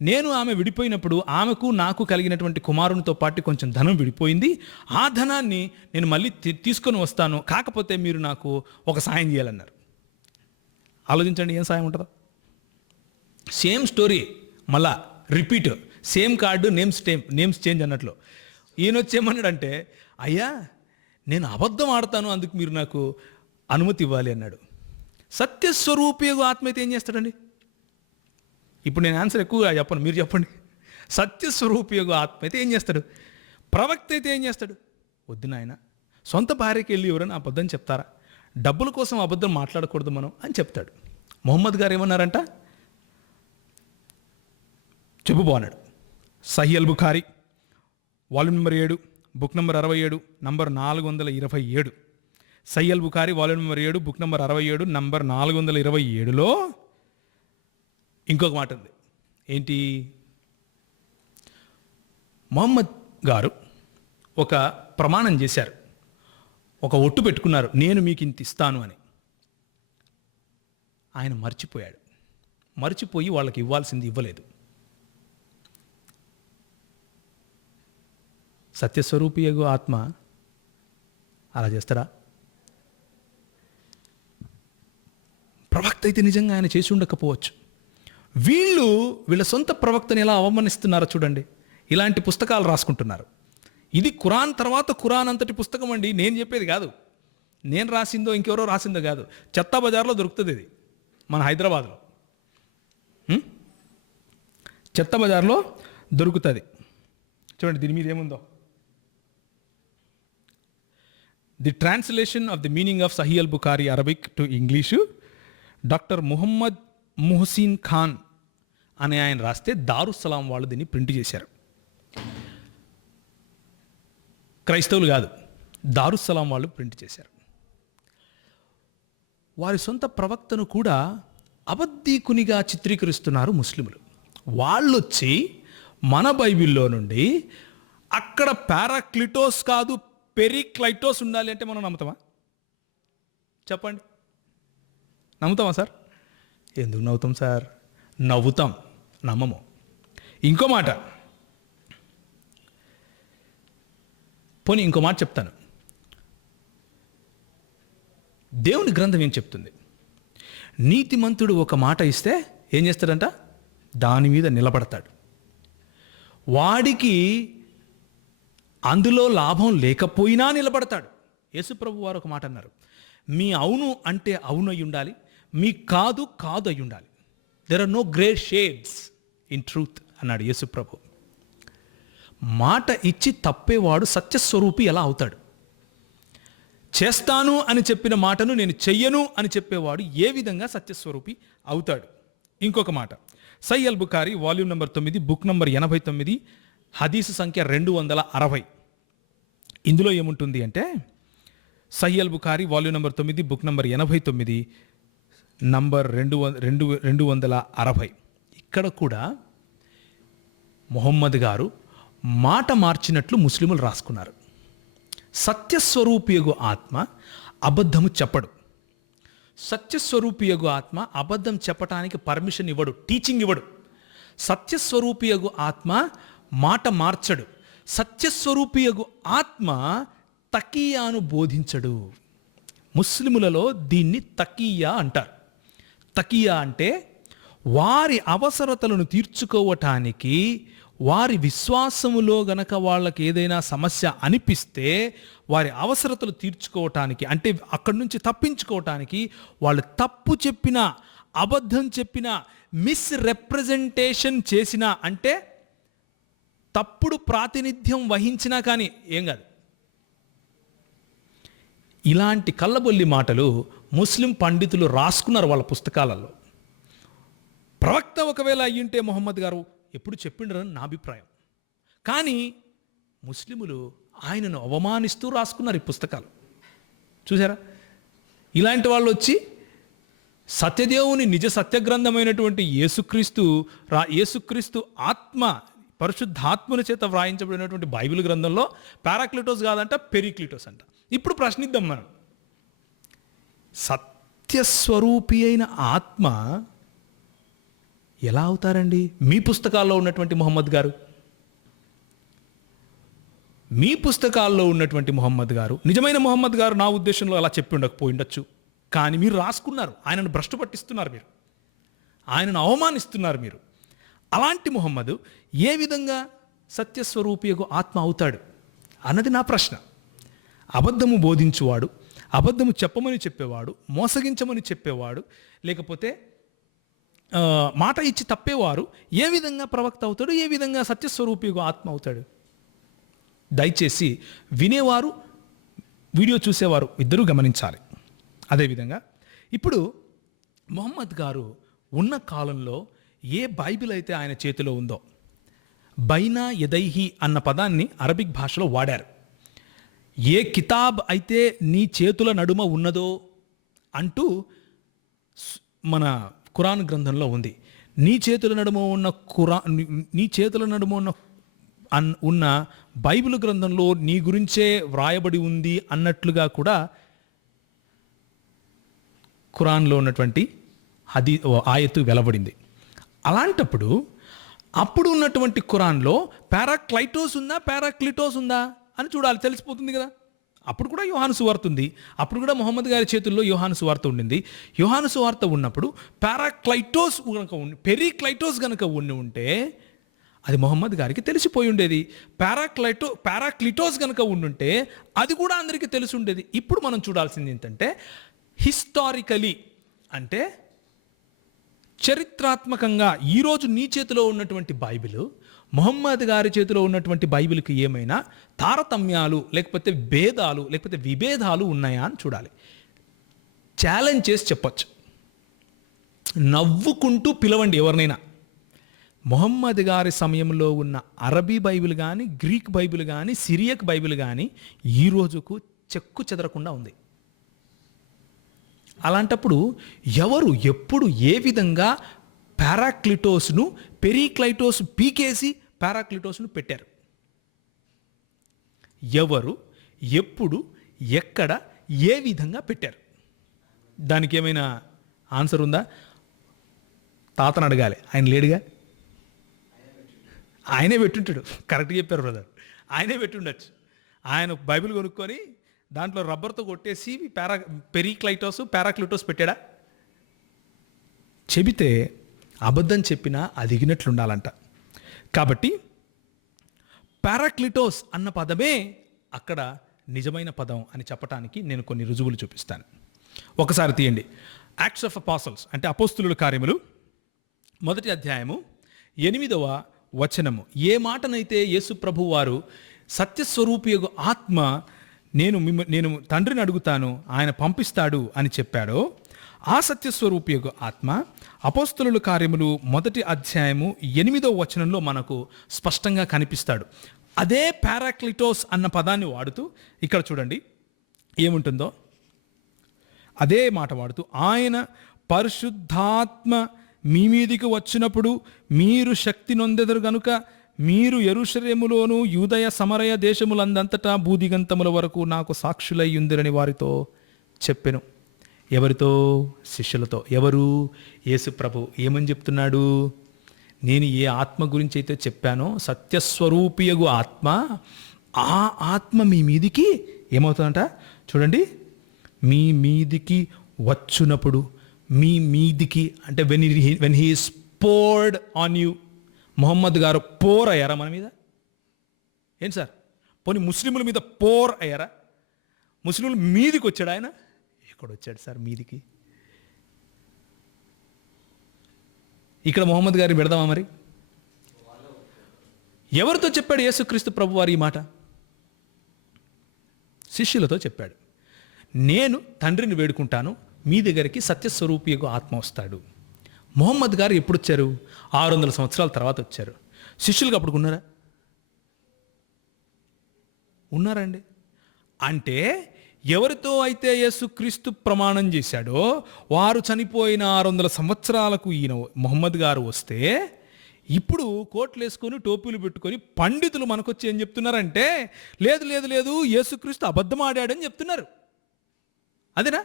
నేను ఆమె విడిపోయినప్పుడు ఆమెకు నాకు కలిగినటువంటి కుమారునితో పాటు కొంచెం ధనం విడిపోయింది, ఆ ధనాన్ని నేను మళ్ళీ తీసుకొని వస్తాను, కాకపోతే మీరు నాకు ఒక సాయం చేయాలన్నారు. ఆలోచించండి ఏం సాయం ఉంటుందో. సేమ్ స్టోరీ, మళ్ళా repeat, same card names change అన్నట్లు. ఈయన వచ్చేమన్నాడంటే, అయ్యా నేను అబద్ధం ఆడతాను, అందుకు మీరు నాకు అనుమతి ఇవ్వాలి అన్నాడు. సత్యస్వరూపియగు ఆత్మ అయితే ఏం చేస్తాడండి? ఇప్పుడు నేను ఆన్సర్ ఎక్కువగా చెప్పను, మీరు చెప్పండి. సత్యస్వరూపియగు ఆత్మ అయితే ఏం చేస్తాడు? ప్రవక్త అయితే ఏం చేస్తాడు? వద్దు నాయన, సొంత భార్యకి వెళ్ళి ఎవరైనా అబద్ధం చెప్తారా? డబ్బుల కోసం అబద్ధం మాట్లాడకూడదు మనం అని చెప్తాడు. మొహమ్మద్ గారు ఏమన్నారంట? చెప్పుబో అన్నాడు. Sahih Al Bukhari volume number 7 book number 67 number 427. Sahih Al Bukhari volume number 7 book number 67 number 427లో ఇంకొక మాట ఉంది. ఏంటి? మొహమ్మద్ గారు ఒక ప్రమాణం చేశారు, ఒక ఒట్టు పెట్టుకున్నారు, నేను మీకు ఇంత ఇస్తాను అని. ఆయన మర్చిపోయి వాళ్ళకి ఇవ్వాల్సింది ఇవ్వలేదు. సత్యస్వరూపియగు ఆత్మ అలా చేస్తాడా? ప్రవక్త అయితే నిజంగా ఆయన చేసి ఉండకపోవచ్చు. వీళ్ళ సొంత ప్రవక్తని ఎలా అవమానిస్తున్నారో చూడండి. ఇలాంటి పుస్తకాలు రాసుకుంటున్నారు. ఇది ఖురాన్ తర్వాత ఖురాన్ అంతటి పుస్తకం అండి. నేను చెప్పేది కాదు, నేను రాసిందో ఇంకెవరో రాసిందో కాదు. చెత్తా బజార్లో దొరుకుతుంది ఇది, మన హైదరాబాద్లో చెత్త బజార్లో దొరుకుతుంది. చూడండి దీని మీద ఏముందో. The translation of the meaning of Sahih Al Bukhari Arabic to English doctor Muhammad Muhsin Khan అని ఆయన రాస్తే దారుస్సలాం వాళ్ళు దీన్ని ప్రింట్ చేశారు. క్రైస్తవులు కాదు, దారుస్సలాం వాళ్ళు ప్రింట్ చేశారు. వారి సొంత ప్రవక్తను కూడా అబద్ధీకునిగా చిత్రీకరిస్తున్నారు ముస్లిములు. వాళ్ళొచ్చి మన బైబిల్లో నుండి అక్కడ పారాక్లిటోస్ కాదు పెరిక్లైటోస్ ఉండాలి అంటే మనం నమ్ముతామా? చెప్పండి, నమ్ముతామా సార్? ఎందుకు నవ్వుతాం సార్? నవ్వుతాం, నమ్మము. ఇంకో మాట, పోనీ ఇంకో మాట చెప్తాను. దేవుని గ్రంథం ఏం చెప్తుంది? నీతిమంతుడు ఒక మాట ఇస్తే ఏం చేస్తాడంట? దాని మీద నిలబడతాడు. వాడికి అందులో లాభం లేకపోయినా నిలబడతాడు. యేసుప్రభు వారు ఒక మాట అన్నారు, మీ అవును అంటే అవును అయి ఉండాలి, మీ కాదు కాదు అయి ఉండాలి. There are no grey shades in truth అన్నాడు యేసుప్రభు. మాట ఇచ్చి తప్పేవాడు సత్యస్వరూపి ఎలా అవుతాడు? చేస్తాను అని చెప్పిన మాటను నేను చెయ్యను అని చెప్పేవాడు ఏ విధంగా సత్యస్వరూపి అవుతాడు? ఇంకొక మాట, Sahih Al Bukhari volume number 9 book number 89 హదీసు సంఖ్య 260. ఇందులో ఏముంటుంది అంటే, Sahih Al Bukhari volume number 9 book number 89 number 260. ఇక్కడ కూడా మొహమ్మద్ గారు మాట మార్చినట్లు ముస్లిములు రాసుకున్నారు. సత్యస్వరూపియగు ఆత్మ అబద్ధము చెప్పడు. సత్యస్వరూపియగు ఆత్మ అబద్ధం చెప్పటానికి పర్మిషన్ ఇవ్వడు, టీచింగ్ ఇవ్వడు. సత్యస్వరూపియగు ఆత్మ మాట మార్చడు. సత్యస్వరూపియగు ఆత్మ తకీయాను బోధించడు. ముస్లిములలో దీన్ని తకీయా అంటారు. తకీయా అంటే వారి అవసరతలను తీర్చుకోవటానికి, వారి విశ్వాసములో గనక వాళ్ళకి ఏదైనా సమస్య అనిపిస్తే వారి అవసరతలు తీర్చుకోవటానికి, అంటే అక్కడి నుంచి తప్పించుకోవటానికి వాళ్ళు తప్పు చెప్పినా, అబద్ధం చెప్పినా, మిస్రెప్రజెంటేషన్ చేసినా, అంటే తప్పుడు ప్రాతినిధ్యం వహించినా కానీ ఏం కాదు. ఇలాంటి కళ్ళబొల్లి మాటలు ముస్లిం పండితులు రాసుకున్నారు వాళ్ళ పుస్తకాలలో. ప్రవక్త ఒకవేళ అయ్యుంటే మొహమ్మద్ గారు ఎప్పుడు చెప్పిండ్రని నా అభిప్రాయం. కానీ ముస్లిములు ఆయనను అవమానిస్తూ రాసుకున్నారు ఈ పుస్తకాలు. చూసారా? ఇలాంటి వాళ్ళు వచ్చి సత్యదేవుని నిజ సత్యగ్రంథమైనటువంటి యేసుక్రీస్తు ఆత్మ, పరిశుద్ధాత్మని చేత వ్రాయించబడినటువంటి బైబిల్ గ్రంథంలో పారాక్లిటోస్ కాదంట, పెరిక్లిటోస్ అంట. ఇప్పుడు ప్రశ్నిద్దాం మనం, సత్యస్వరూపి అయిన ఆత్మ ఎలా అవుతారండి మీ పుస్తకాల్లో ఉన్నటువంటి మొహమ్మద్ గారు? మీ పుస్తకాల్లో ఉన్నటువంటి మొహమ్మద్ గారు, నిజమైన మొహమ్మద్ గారు నా ఉద్దేశంలో అలా చెప్పి ఉండకపోయిండొచ్చు. కానీ మీరు రాసుకున్నారు, ఆయనను భ్రష్టు పట్టిస్తున్నారు, మీరు ఆయనను అవమానిస్తున్నారు. మీరు అలాంటి మొహమ్మదు ఏ విధంగా సత్యస్వరూపియగు ఆత్మ అవుతాడు అన్నది నా ప్రశ్న. అబద్ధము బోధించువాడు, అబద్ధము చెప్పమని చెప్పేవాడు, మోసగించమని చెప్పేవాడు, లేకపోతే మాట ఇచ్చి తప్పేవారు ఏ విధంగా ప్రవక్త అవుతాడు? ఏ విధంగా సత్యస్వరూపియగు ఆత్మ అవుతాడు? దయచేసి వినేవారు, వీడియో చూసేవారు ఇద్దరూ గమనించాలి. అదేవిధంగా ఇప్పుడు మొహమ్మద్ గారు ఉన్న కాలంలో ఏ బైబిల్ అయితే ఆయన చేతిలో ఉందో, బైనా యదైహి అన్న పదాన్ని అరబిక్ భాషలో వాడారు. ఏ కితాబ్ అయితే నీ చేతుల నడుమ ఉన్నదో అంటూ మన ఖురాన్ గ్రంథంలో ఉంది. నీ చేతుల నడుమ ఉన్న బైబిల్ గ్రంథంలో నీ గురించే వ్రాయబడి ఉంది అన్నట్లుగా కూడా ఖురాన్లో ఉన్నటువంటి ఆయత్తు వెలవడింది. అలాంటప్పుడు అప్పుడు ఉన్నటువంటి ఖురాన్లో పారాక్లైటోస్ ఉందా, పారాక్లిటోస్ ఉందా అని చూడాలి, తెలిసిపోతుంది కదా. అప్పుడు కూడా యోహాను సువార్త ఉంది, అప్పుడు కూడా మొహమ్మద్ గారి చేతుల్లో యోహాను సువార్త ఉండింది. యోహాను సువార్త ఉన్నప్పుడు పారాక్లైటోస్ కనుక పెరిక్లైటోస్ కనుక ఉంటే అది మొహమ్మద్ గారికి తెలిసిపోయి ఉండేది. పారాక్లిటోస్ కనుక ఉండుంటే అది కూడా అందరికీ తెలిసి ఉండేది. ఇప్పుడు మనం చూడాల్సింది ఏంటంటే, హిస్టారికలీ అంటే చరిత్రాత్మకంగా ఈరోజు నీ చేతిలో ఉన్నటువంటి బైబిల్, మొహమ్మద్ గారి చేతిలో ఉన్నటువంటి బైబిల్కి ఏమైనా తారతమ్యాలు, లేకపోతే భేదాలు, లేకపోతే విభేదాలు ఉన్నాయా అని చూడాలి. ఛాలెంజ్ చేసి చెప్పచ్చు, నవ్వుకుంటూ పిలవండి ఎవరినైనా. మొహమ్మద్ గారి సమయంలో ఉన్న అరబీ బైబిల్ కానీ, గ్రీక్ బైబిల్ కానీ, సిరియక్ బైబిల్ కానీ ఈ రోజుకు చెక్కు చెదరకుండా ఉంది. అలాంటప్పుడు ఎవరు ఎప్పుడు ఏ విధంగా పారాక్లిటోస్ను పెరిక్లైటోస్ పీకేసి పారాక్లిటోస్ను పెట్టారు? ఎవరు ఎప్పుడు ఎక్కడ ఏ విధంగా పెట్టారు? దానికి ఏమైనా ఆన్సర్ ఉందా? తాతను అడగాలి, ఆయన లేడుగా. ఆయనే పెట్టుంటాడు. కరెక్ట్గా చెప్పారు బ్రదర్, ఆయనే పెట్టుండొచ్చు. ఆయన బైబిల్ కొనుక్కొని దాంట్లో రబ్బర్తో కొట్టేసి పెరిక్లైటోస్ పారాక్లిటోస్ పెట్టాడా? చెబితే అబద్ధం చెప్పినా అదిగినట్లు ఉండాలంట. కాబట్టి పారాక్లిటోస్ అన్న పదమే అక్కడ నిజమైన పదం అని చెప్పడానికి నేను కొన్ని రుజువులు చూపిస్తాను. ఒకసారి తీయండి, యాక్ట్స్ ఆఫ్ అపాసల్స్ అంటే అపోస్తులుల కార్యములు 1వ అధ్యాయము 8వ వచనము. ఏ మాటనైతే యేసు ప్రభు వారు సత్యస్వరూపియగు ఆత్మ నేను తండ్రిని అడుగుతాను, ఆయన పంపిస్తాడు అని చెప్పాడో, ఆ సత్యస్వరూపియగు ఆత్మ అపోస్తలుల కార్యములు 1వ అధ్యాయము 8వ వచనంలో మనకు స్పష్టంగా కనిపిస్తాడు. అదే పారాక్లిటోస్ అన్న పదాన్ని వాడుతూ ఇక్కడ చూడండి, ఏముంటుందో అదే మాట వాడుతూ, ఆయన పరిశుద్ధాత్మ మీ మీదికి వచ్చినప్పుడు మీరు శక్తి నొందెదరు గనుక మీరు యెరూషలేములోను యూదయ సమరయ దేశములందంతటా భూదిగంతముల వరకు నాకు సాక్షులై ఉందిరని వారితో చెప్పెను. ఎవరితో? శిష్యులతో. ఎవరు? యేసు ప్రభు. ఏమని చెప్తున్నాడు? నేను ఏ ఆత్మ గురించి అయితే చెప్పానో, సత్యస్వరూపియగు ఆత్మ, ఆ ఆత్మ మీ మీదికి ఏమవుతుందంట చూడండి, మీ మీదికి వచ్చునప్పుడు, మీ మీదికి అంటే when he is poured on you. Mohammed గారు పోర్ అయ్యారా మన మీద? ఏంటి సార్, పోనీ ముస్లింల మీద పోర్ అయ్యారా? ముస్లింల మీదికి వచ్చాడు ఆయన? ఎక్కడ వచ్చాడు సార్ మీదికి? ఇక్కడ మొహమ్మద్ గారిని పెడదామా మరి? ఎవరితో చెప్పాడు యేసుక్రీస్తు ప్రభు వారు ఈ మాట? శిష్యులతో చెప్పాడు. నేను తండ్రిని వేడుకుంటాను, మీ దగ్గరికి సత్యస్వరూపియగు ఆత్మ వస్తాడు. మొహమ్మద్ గారు ఎప్పుడు వచ్చారు? 600 సంవత్సరాల తర్వాత వచ్చారు. శిష్యులకు అప్పుడు ఉన్నారా? ఉన్నారండి. అంటే ఎవరితో అయితే యేసుక్రీస్తు ప్రమాణం చేశాడో వారు చనిపోయిన 600 సంవత్సరాలకు ఈయన మొహమ్మద్ గారు వస్తే, ఇప్పుడు కోట్లు వేసుకొని టోపీలు పెట్టుకొని పండితులు మనకొచ్చి ఏం చెప్తున్నారంటే, లేదు లేదు లేదు యేసుక్రీస్తు అబద్ధం ఆడాడని చెప్తున్నారు. అదేనా?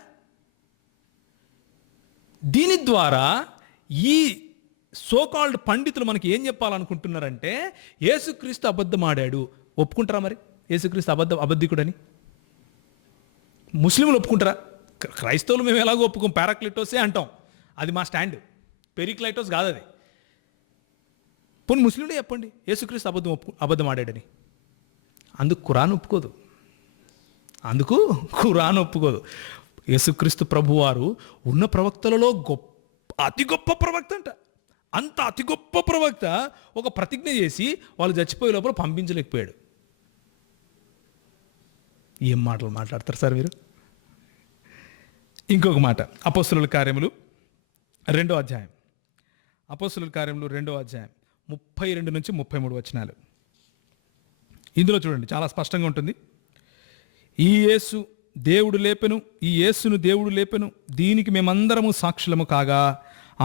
దీని ద్వారా ఈ సోకాల్డ్ పండితులు మనకి ఏం చెప్పాలనుకుంటున్నారంటే, యేసుక్రీస్తు అబద్ధం ఆడాడు. ఒప్పుకుంటారా మరి యేసుక్రీస్తు అబద్ధికుడని? ముస్లింలు ఒప్పుకుంటారా? క్రైస్తవులు మేము ఎలాగో ఒప్పుకోం, పారాక్లిటోసే అంటాం, అది మా స్టాండ్, పెరిక్లైటోస్ కాదు అది. పోనీ ముస్లింలే చెప్పండి యేసుక్రీస్తు అబద్ధం ఆడాడని. అందుకు ఖురాన్ ఒప్పుకోదు. యేసుక్రీస్తు ప్రభువారు ఉన్న ప్రవక్తలలో అతి గొప్ప ప్రవక్త అంట. అంత అతి గొప్ప ప్రవక్త ఒక ప్రతిజ్ఞ చేసి వాళ్ళు చచ్చిపోయే లోపల పంపించలేకపోయాడు. ఏం మాటలు మాట్లాడతారు సార్ మీరు? ఇంకొక మాట, అపోస్తలుల కార్యములు 2వ అధ్యాయం. అపోస్తలుల కార్యములు 2వ అధ్యాయం 32 నుంచి 33 వచనాలు. ఇందులో చూడండి, చాలా స్పష్టంగా ఉంటుంది. ఈ యేసును దేవుడు లేపెను, దీనికి మేమందరము సాక్షులము కాగా,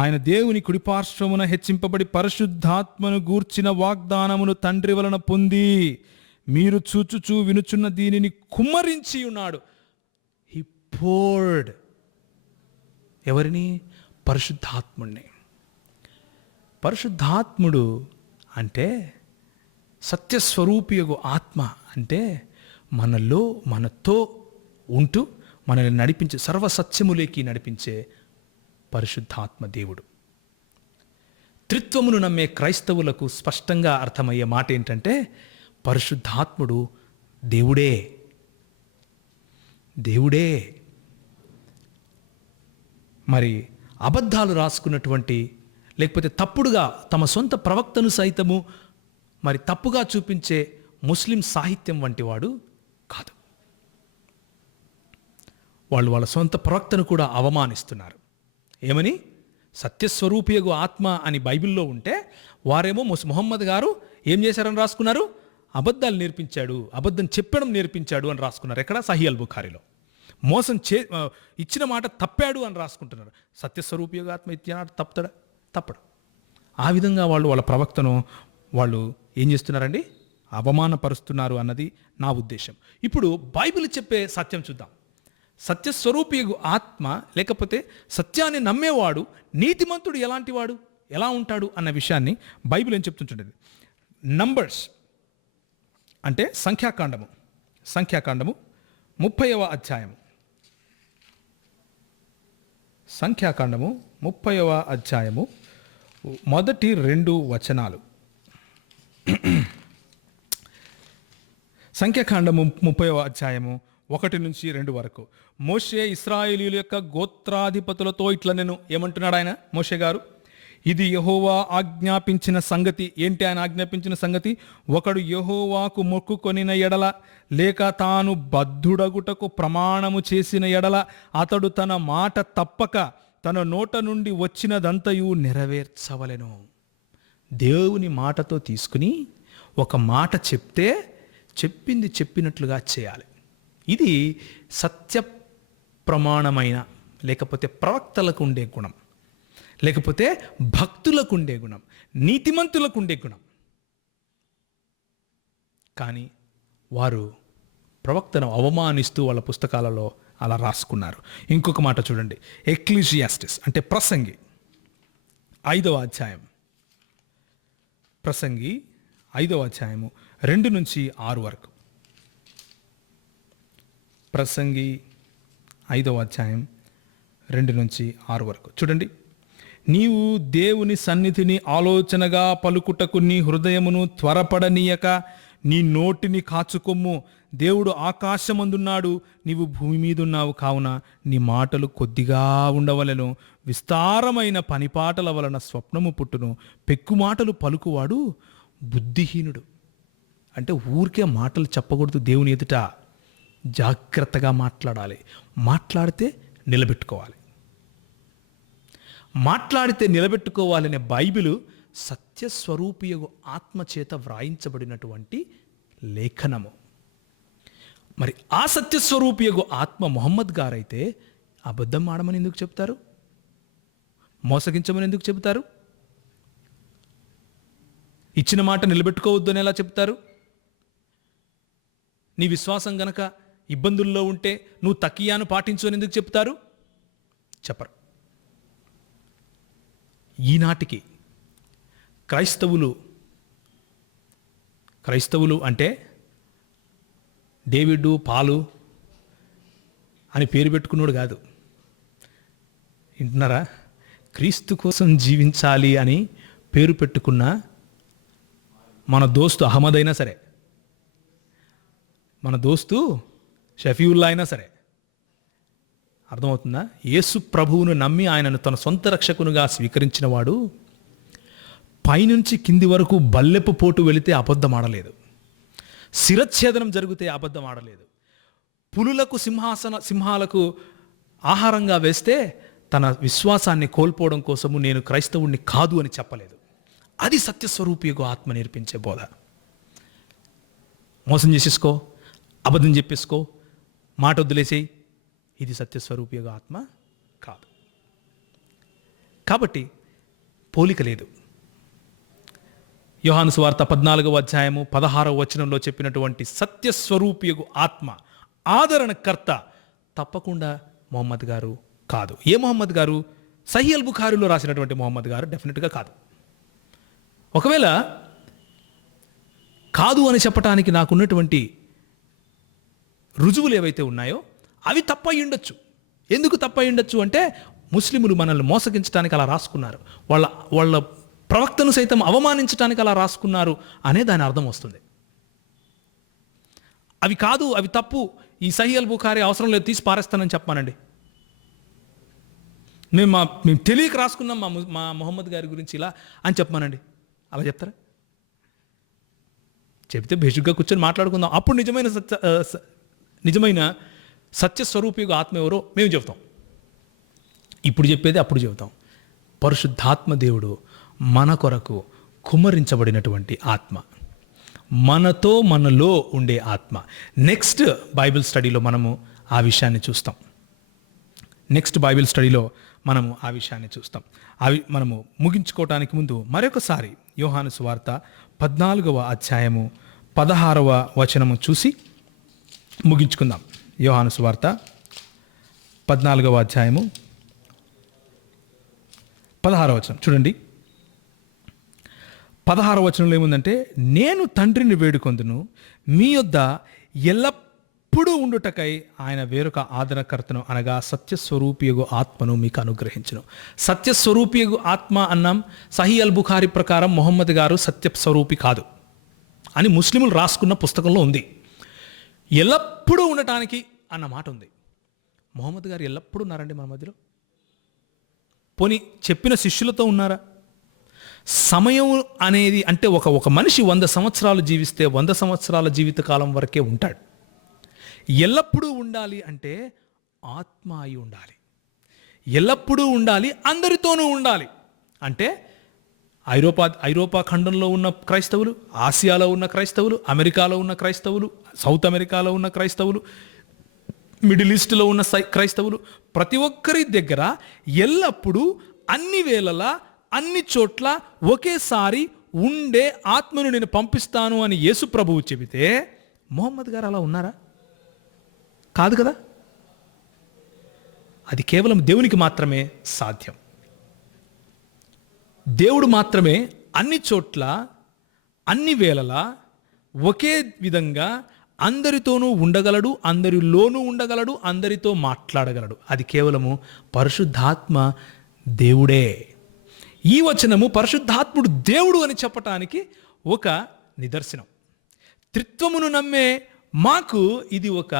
ఆయన దేవుని కుడిపార్శ్వమున హెచ్చింపబడి పరిశుద్ధాత్మను గూర్చిన వాగ్దానమును తండ్రి వలన పొంది మీరు చూచుచూ వినుచున్న దీనిని కుమ్మరించి ఉన్నాడు. హి పోర్డ్ ఎవరిని? పరిశుద్ధాత్ముడిని. పరిశుద్ధాత్ముడు అంటే సత్యస్వరూపియగు ఆత్మ అంటే మనతో ఉంటూ మనల్ని నడిపించే, సర్వసత్యములేకి నడిపించే పరిశుద్ధాత్మ దేవుడు. త్రిత్వమును నమ్మే క్రైస్తవులకు స్పష్టంగా అర్థమయ్యే మాట ఏంటంటే, పరిశుద్ధాత్ముడు దేవుడే. మరి అబద్ధాలు రాసుకున్నటువంటి, లేకపోతే తప్పుడుగా తమ సొంత ప్రవక్తను సైతము మరి తప్పుగా చూపించే ముస్లిం సాహిత్యం వంటి వాడు కాదు. వాళ్ళు వాళ్ళ సొంత ప్రవక్తను కూడా అవమానిస్తున్నారు. ఏమని? సత్యస్వరూపియగు ఆత్మ అని బైబిల్లో ఉంటే, వారేమో మొహమ్మద్ గారు ఏం చేశారని రాసుకున్నారు? అబద్ధాలు నేర్పించాడు, అబద్ధం చెప్పడం నేర్పించాడు అని రాసుకున్నారు. ఎక్కడ? సహీ అల్ బుఖారీలో. మోసం ఇచ్చిన మాట తప్పాడు అని రాసుకుంటున్నారు. సత్యస్వరూపియగు ఆత్మ ఇచ్చిన తప్పడు. ఆ విధంగా వాళ్ళ ప్రవక్తను వాళ్ళు ఏం చేస్తున్నారండి? అవమానపరుస్తున్నారు అన్నది నా ఉద్దేశం. ఇప్పుడు బైబిల్ చెప్పే సత్యం చూద్దాం. సత్యస్వరూపియగు ఆత్మ లేకపోతే సత్యాన్ని నమ్మేవాడు నీతిమంతుడు ఎలాంటి వాడు, ఎలా ఉంటాడు అన్న విషయాన్ని బైబిల్ ఏం చెప్తుంటుంది. నంబర్స్ అంటే సంఖ్యాకాండము 30వ అధ్యాయము. సంఖ్యాకాండము 30వ అధ్యాయము మొదటి 2 వచనాలు. సంఖ్యాకాండము 30వ అధ్యాయము 1 నుంచి 2 వరకు. మోషే ఇశ్రాయేలీయుల యొక్క గోత్రాధిపతులతో ఇట్లా నేను ఏమంటున్నాడు ఆయన? మోషే గారు, ఇది యెహోవా ఆజ్ఞాపించిన సంగతి. ఏంటి ఆయన ఆజ్ఞాపించిన సంగతి? ఒకడు యెహోవాకు మొక్కుకొనిన ఎడల, లేక తాను బద్ధుడగుటకు ప్రమాణము చేసిన ఎడల, అతడు తన మాట తప్పక తన నోట నుండి వచ్చినదంతయు నెరవేర్చవలెను. దేవుని మాటతో తీసుకుని ఒక మాట చెప్తే చెప్పింది చెప్పినట్లుగా చేయాలి. ఇది సత్య ప్రమాణమైన, లేకపోతే ప్రవక్తలకు ఉండే గుణం, లేకపోతే భక్తులకు ఉండే గుణం, నీతిమంతులకు ఉండే గుణం. కానీ వారు ప్రవక్తను అవమానిస్తూ వాళ్ళ పుస్తకాలలో అలా రాసుకున్నారు. ఇంకొక మాట చూడండి, ఎక్లీషియాస్టిస్ అంటే ప్రసంగి 5వ అధ్యాయం, ప్రసంగి 5వ అధ్యాయము 2 నుంచి 6 వరకు. ప్రసంగి 5వ అధ్యాయం 2 నుంచి 6 వరకు చూడండి. నీవు దేవుని సన్నిధిని ఆలోచనగా పలుకుటకు నీ హృదయమును త్వరపడనీయక నీ నోటిని కాచుకొమ్ము. దేవుడు ఆకాశమందున్నాడు, నీవు భూమి మీదున్నావు కావున నీ మాటలు కొద్దిగా ఉండవలెను. విస్తారమైన పనిపాటల వలన స్వప్నము పుట్టును. పెక్కు మాటలు పలుకువాడు బుద్ధిహీనుడు. అంటే ఊరికే మాటలు చెప్పకూడదు, దేవుని ఎదుట జాగ్రత్తగా మాట్లాడాలి. మాట్లాడితే నిలబెట్టుకోవాలి. మాట్లాడితే నిలబెట్టుకోవాలనే బైబిలు సత్యస్వరూపియగు ఆత్మచేత వ్రాయించబడినటువంటి లేఖనము. మరి ఆ సత్యస్వరూపియగు ఆత్మ మొహమ్మద్ గారైతే అబద్ధం ఆడమని ఎందుకు చెప్తారు? మోసగించమని ఎందుకు చెబుతారు? ఇచ్చిన మాట నిలబెట్టుకోవద్దు అని ఎలా చెప్తారు? నీ విశ్వాసం గనక ఇబ్బందుల్లో ఉంటే నువ్వు తకియాను పాటించు అని ఎందుకు చెప్తారు? చెప్పరు. ఈనాటికి క్రైస్తవులు అంటే డేవిడ్ పాలు అని పేరు పెట్టుకున్నాడు కాదు. వింటున్నారా? క్రీస్తు కోసం జీవించాలి అని పేరు పెట్టుకున్న మన దోస్తు అహ్మద్ అయినా సరే, మన దోస్తు షఫీవుల్లా అయినా సరే, అర్థమవుతుందా? యేసు ప్రభువును నమ్మి ఆయనను తన సొంత రక్షకునిగా స్వీకరించిన వాడు పైనుంచి కింది వరకు బల్లెపు పోటు వెళితే అబద్ధం ఆడలేదు. శిరచ్ఛేదనం జరిగితే అబద్ధం ఆడలేదు. పులులకు సింహాలకు ఆహారంగా వేస్తే తన విశ్వాసాన్ని కోల్పోవడం కోసము నేను క్రైస్తవుణ్ణి కాదు అని చెప్పలేదు. అది సత్యస్వరూపియగు ఆత్మ నేర్పించే బోధ. మోసం చేసేసుకో, అబద్ధం చెప్పేసుకో, మాట వదిలేసేయి, ఇది సత్యస్వరూపియగు ఆత్మ కాదు. కాబట్టి పోలిక లేదు. యోహాను సువార్త 14వ అధ్యాయము 16వ వచనంలో చెప్పినటువంటి సత్యస్వరూపియగు ఆత్మ ఆదరణకర్త తప్పకుండా మొహమ్మద్ గారు కాదు. ఏ మొహమ్మద్ గారు? సహీ అల్ బుఖారీలో రాసినటువంటి మొహమ్మద్ గారు డెఫినెట్గా కాదు. ఒకవేళ కాదు అని చెప్పడానికి నాకున్నటువంటి రుజువులు ఏవైతే ఉన్నాయో అవి తప్పయి ఉండొచ్చు. ఎందుకు తప్పయి ఉండొచ్చు అంటే ముస్లిములు మనల్ని మోసగించడానికి అలా రాసుకున్నారు, వాళ్ళ ప్రవక్తను సైతం అవమానించడానికి అలా రాసుకున్నారు అనే దాని అర్థం వస్తుంది. అవి కాదు, అవి తప్పు, ఈ సహీ అల్ బుఖారీ అవసరం లేదు, తీసి పారేస్తానని చెప్పానండి. మేము తెలియక రాసుకున్నాం మా మొహమ్మద్ గారి గురించి ఇలా అని చెప్పమానండి. అలా చెప్తారా? చెప్తే బేసిక్గా కూర్చొని మాట్లాడుకుందాం. అప్పుడు నిజమైన సత్యస్వరూపిగా ఆత్మ ఎవరో మేము చెబుతాం. ఇప్పుడు చెప్పేది అప్పుడు చెబుతాం. పరిశుద్ధాత్మ దేవుడు మన కొరకు కుమ్మరించబడినటువంటి ఆత్మ, మనలో ఉండే ఆత్మ. నెక్స్ట్ బైబిల్ స్టడీలో మనము ఆ విషయాన్ని చూస్తాం. అవి మనము ముగించుకోవటానికి ముందు మరొకసారి యోహాను సువార్త 14వ అధ్యాయము 16వ వచనము చూసి ముగించుకుందాం. యోహాను సువార్త 14వ అధ్యాయము 16వ వచనం చూడండి. 16వ వచనంలో ఏముందంటే, నేను తండ్రిని వేడుకొందును, మీ యొద్ద ఎల్లప్పుడూ ఉండుటకై ఆయన వేరొక ఆదరణకర్తను అనగా సత్యస్వరూపియగు ఆత్మను మీకు అనుగ్రహించును. సత్యస్వరూపియగు ఆత్మ అన్నాం. సహీ అల్ బుఖారీ ప్రకారం మొహమ్మద్ గారు సత్యస్వరూపి కాదు అని ముస్లిములు రాసుకున్న పుస్తకంలో ఉంది. ఎల్లప్పుడూ ఉండటానికి అన్న మాట ఉంది. మొహమ్మద్ గారు ఎల్లప్పుడూ ఉన్నారండి మన మధ్యలో? పోనీ చెప్పిన శిష్యులతో ఉన్నారా? సమయం అనేది అంటే ఒక మనిషి 100 సంవత్సరాలు జీవిస్తే 100 సంవత్సరాల జీవితకాలం వరకే ఉంటాడు. ఎల్లప్పుడూ ఉండాలి అంటే ఆత్మ అయి ఉండాలి. ఎల్లప్పుడూ ఉండాలి, అందరితోనూ ఉండాలి. అంటే ఐరోపా ఖండంలో ఉన్న క్రైస్తవులు, ఆసియాలో ఉన్న క్రైస్తవులు, అమెరికాలో ఉన్న క్రైస్తవులు, సౌత్ అమెరికాలో ఉన్న క్రైస్తవులు, మిడిల్ ఈస్ట్లో ఉన్న క్రైస్తవులు ప్రతి ఒక్కరి దగ్గర ఎల్లప్పుడూ అన్ని వేళలా అన్ని చోట్ల ఒకేసారి ఉండే ఆత్మను నేను పంపిస్తాను అని యేసు ప్రభువు చెబితే మొహమ్మద్ గారు అలా ఉన్నారా? కాదు కదా. అది కేవలం దేవునికి మాత్రమే సాధ్యం. దేవుడు మాత్రమే అన్ని చోట్ల అన్ని వేళలా ఒకే విధంగా అందరితోనూ ఉండగలడు, అందరిలోనూ ఉండగలడు, అందరితో మాట్లాడగలడు. అది కేవలము పరిశుద్ధాత్మ దేవుడే. ఈ వచనము పరిశుద్ధాత్ముడు దేవుడు అని చెప్పటానికి ఒక నిదర్శనం. త్రిత్వమును నమ్మే మాకు ఇది ఒక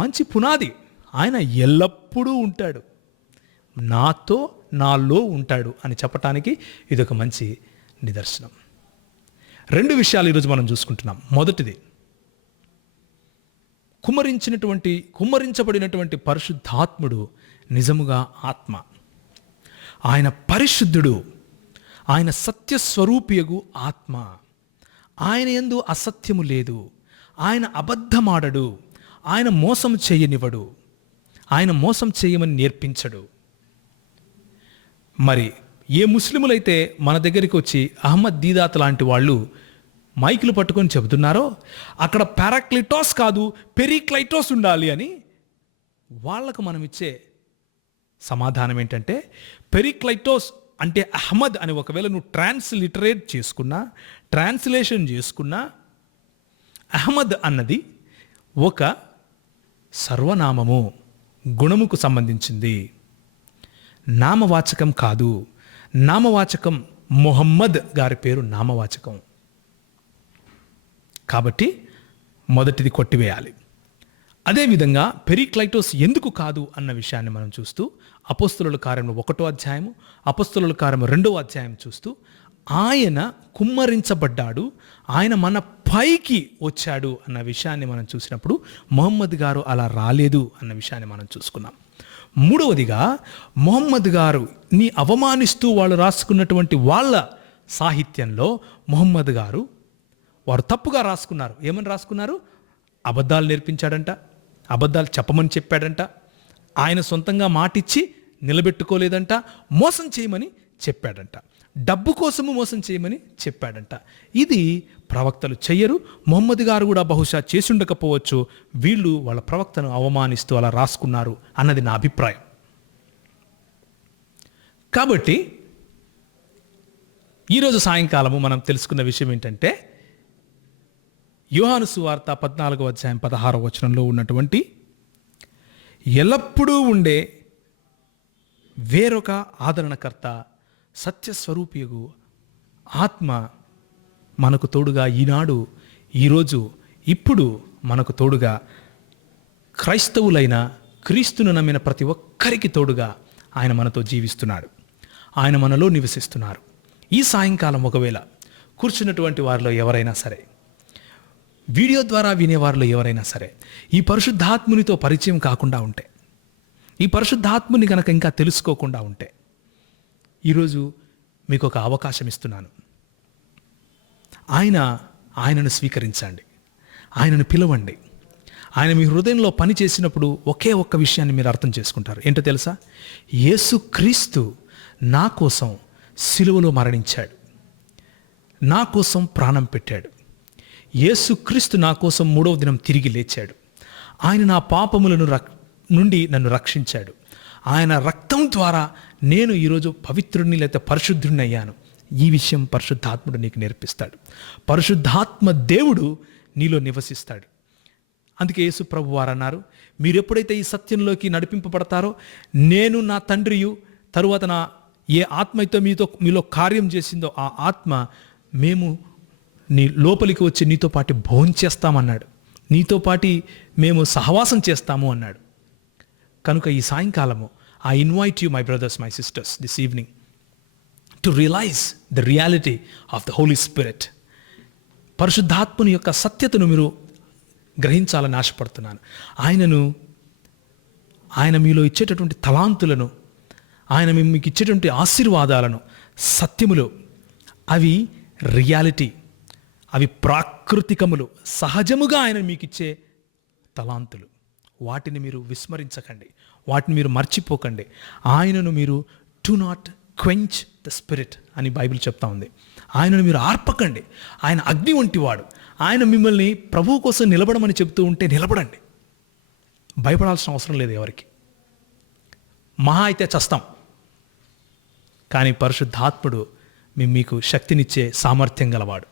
మంచి పునాది. ఆయన ఎల్లప్పుడూ ఉంటాడు, నాలో ఉంటాడు అని చెప్పటానికి ఇది ఒక మంచి నిదర్శనం. 2 విషయాలు ఈరోజు మనం చూసుకుంటున్నాం. మొదటిది, కుమ్మరించబడినటువంటి పరిశుద్ధాత్ముడు నిజముగా ఆత్మ. ఆయన పరిశుద్ధుడు, ఆయన సత్యస్వరూపియగు ఆత్మ. ఆయన యందు అసత్యము లేదు, ఆయన అబద్ధమాడడు, ఆయన మోసం చేయనివ్వడు, ఆయన మోసం చేయమని నేర్పించడు. మరి ఏ ముస్లిములైతే మన దగ్గరికి వచ్చి అహ్మద్ దీదాత్ లాంటి వాళ్ళు మైకులు పట్టుకొని చెబుతున్నారో అక్కడ పారాక్లిటోస్ కాదు పెరిక్లైటోస్ ఉండాలి అని, వాళ్ళకు మనం ఇచ్చే సమాధానం ఏంటంటే, పెరిక్లైటోస్ అంటే అహ్మద్ అని ఒకవేళ నువ్వు ట్రాన్స్లేషన్ చేసుకున్నా అహ్మద్ అన్నది ఒక సర్వనామము, గుణముకు సంబంధించింది, నామవాచకం కాదు. నామవాచకం మొహమ్మద్ గారి పేరు నామవాచకం. కాబట్టి మొదటిది కొట్టివేయాలి. అదేవిధంగా పెరిక్లైటోస్ ఎందుకు కాదు అన్న విషయాన్ని మనం చూస్తూ అపోస్తలుల కార్యము 1వ అధ్యాయము, అపోస్తలుల కార్యము 2వ అధ్యాయం చూస్తూ ఆయన కుమ్మరించబడ్డాడు, ఆయన మన పైకి వచ్చాడు అన్న విషయాన్ని మనం చూసినప్పుడు మొహమ్మద్ గారు అలా రాలేదు అన్న విషయాన్ని మనం చూసుకున్నాం. 3వదిగా, మొహమ్మద్ గారు ని అవమానిస్తూ వాళ్ళు రాసుకున్నటువంటి వాళ్ళ సాహిత్యంలో మొహమ్మద్ గారు వారు తప్పుగా రాసుకున్నారు. ఏమని రాసుకున్నారు? అబద్ధాలు నేర్పించాడంట, అబద్ధాలు చెప్పమని చెప్పాడంట, ఆయన సొంతంగా మాటిచ్చి నిలబెట్టుకోలేదంట, మోసం చేయమని చెప్పాడంట, డబ్బు కోసము మోసం చేయమని చెప్పాడంట. ఇది ప్రవక్తలు చెయ్యరు. మొహమ్మద్ గారు కూడా బహుశా చేసి ఉండకపోవచ్చు. వీళ్ళు వాళ్ళ ప్రవక్తను అవమానిస్తూ అలా రాసుకున్నారు అన్నది నా అభిప్రాయం. కాబట్టి ఈరోజు సాయంకాలము మనం తెలుసుకున్న విషయం ఏంటంటే, యోహాను సువార్త 14వ అధ్యాయం 16వ వచనంలో ఉన్నటువంటి ఎల్లప్పుడూ ఉండే వేరొక ఆదరణకర్త, సత్యస్వరూపియగు ఆత్మ మనకు తోడుగా ఈనాడు, ఈరోజు, ఇప్పుడు మనకు తోడుగా క్రైస్తవులైన క్రీస్తును నమ్మిన ప్రతి ఒక్కరికి తోడుగా ఆయన మనతో జీవిస్తున్నాడు. ఆయన మనలో నివసిస్తున్నారు. ఈ సాయంకాలం ఒకవేళ కూర్చున్నటువంటి వారిలో ఎవరైనా సరే, వీడియో ద్వారా వినేవారిలో ఎవరైనా సరే ఈ పరిశుద్ధాత్మునితో పరిచయం కాకుండా ఉంటే, ఈ పరిశుద్ధాత్ముని కనుక ఇంకా తెలుసుకోకుండా ఉంటే, ఈరోజు మీకు ఒక అవకాశం ఇస్తున్నాను. ఆయనను స్వీకరించండి, ఆయనను పిలవండి. ఆయన మీ హృదయంలో పని చేసినప్పుడు ఒకే ఒక్క విషయాన్ని మీరు అర్థం చేసుకుంటారు. ఏంటో తెలుసా? యేసుక్రీస్తు నా కోసం సిలువలో మరణించాడు, నా కోసం ప్రాణం పెట్టాడు. యేసుక్రీస్తు నా కోసం 3వ దినం తిరిగి లేచాడు. ఆయన నా పాపములను నుండి నన్ను రక్షించాడు. ఆయన రక్తం ద్వారా నేను ఈరోజు పవిత్రుడిని లేదా పరిశుద్ధుడిని అయ్యాను. ఈ విషయం పరిశుద్ధాత్ముడు నీకు నేర్పిస్తాడు. పరిశుద్ధాత్మ దేవుడు నీలో నివసిస్తాడు. అందుకే యేసు ప్రభు వారు అన్నారు, మీరు ఎప్పుడైతే ఈ సత్యంలోకి నడిపింపబడతారో, నేను నా తండ్రియు తరువాత నా ఏ ఆత్మ అయితే మీలో కార్యం చేసిందో ఆ ఆత్మ మేము నీ లోపలికి వచ్చి నీతో పాటు భోంచేస్తామన్నాడు, నీతో పాటు మేము సహవాసం చేస్తాము అన్నాడు. కనుక ఈ సాయంకాలము I invite you my brothers, my sisters, this evening to realise the reality of the holy spirit. పరిశుద్ధాత్మని యొక్క సత్యతను మీరు గ్రహించాలని ఆశపడుతున్నాను. ఆయన మీలో ఇచ్చేటటువంటి తలాంతులను, ఆయన మీకు ఇచ్చేటువంటి ఆశీర్వాదాలను, సత్యములు, అవి రియాలిటీ, అవి ప్రాకృతికములు, సహజముగా ఆయన మీకు ఇచ్చే తలాంతులు. వాటిని మీరు విస్మరించకండి, వాటిని మీరు మర్చిపోకండి. ఆయనను మీరు do not quench the spirit అని బైబిల్ చెప్తా ఉంది. ఆయనను మీరు ఆర్పకండి. ఆయన అగ్ని వంటివాడు. ఆయన మిమ్మల్ని ప్రభువు కోసం నిలబడమని చెప్తూ ఉంటే నిలబడండి. భయపడాల్సిన అవసరం లేదు ఎవరికి. మహా అయితే చస్తాం, కానీ పరిశుద్ధాత్ముడు మీకు శక్తినిచ్చే సామర్థ్యం గలవాడు.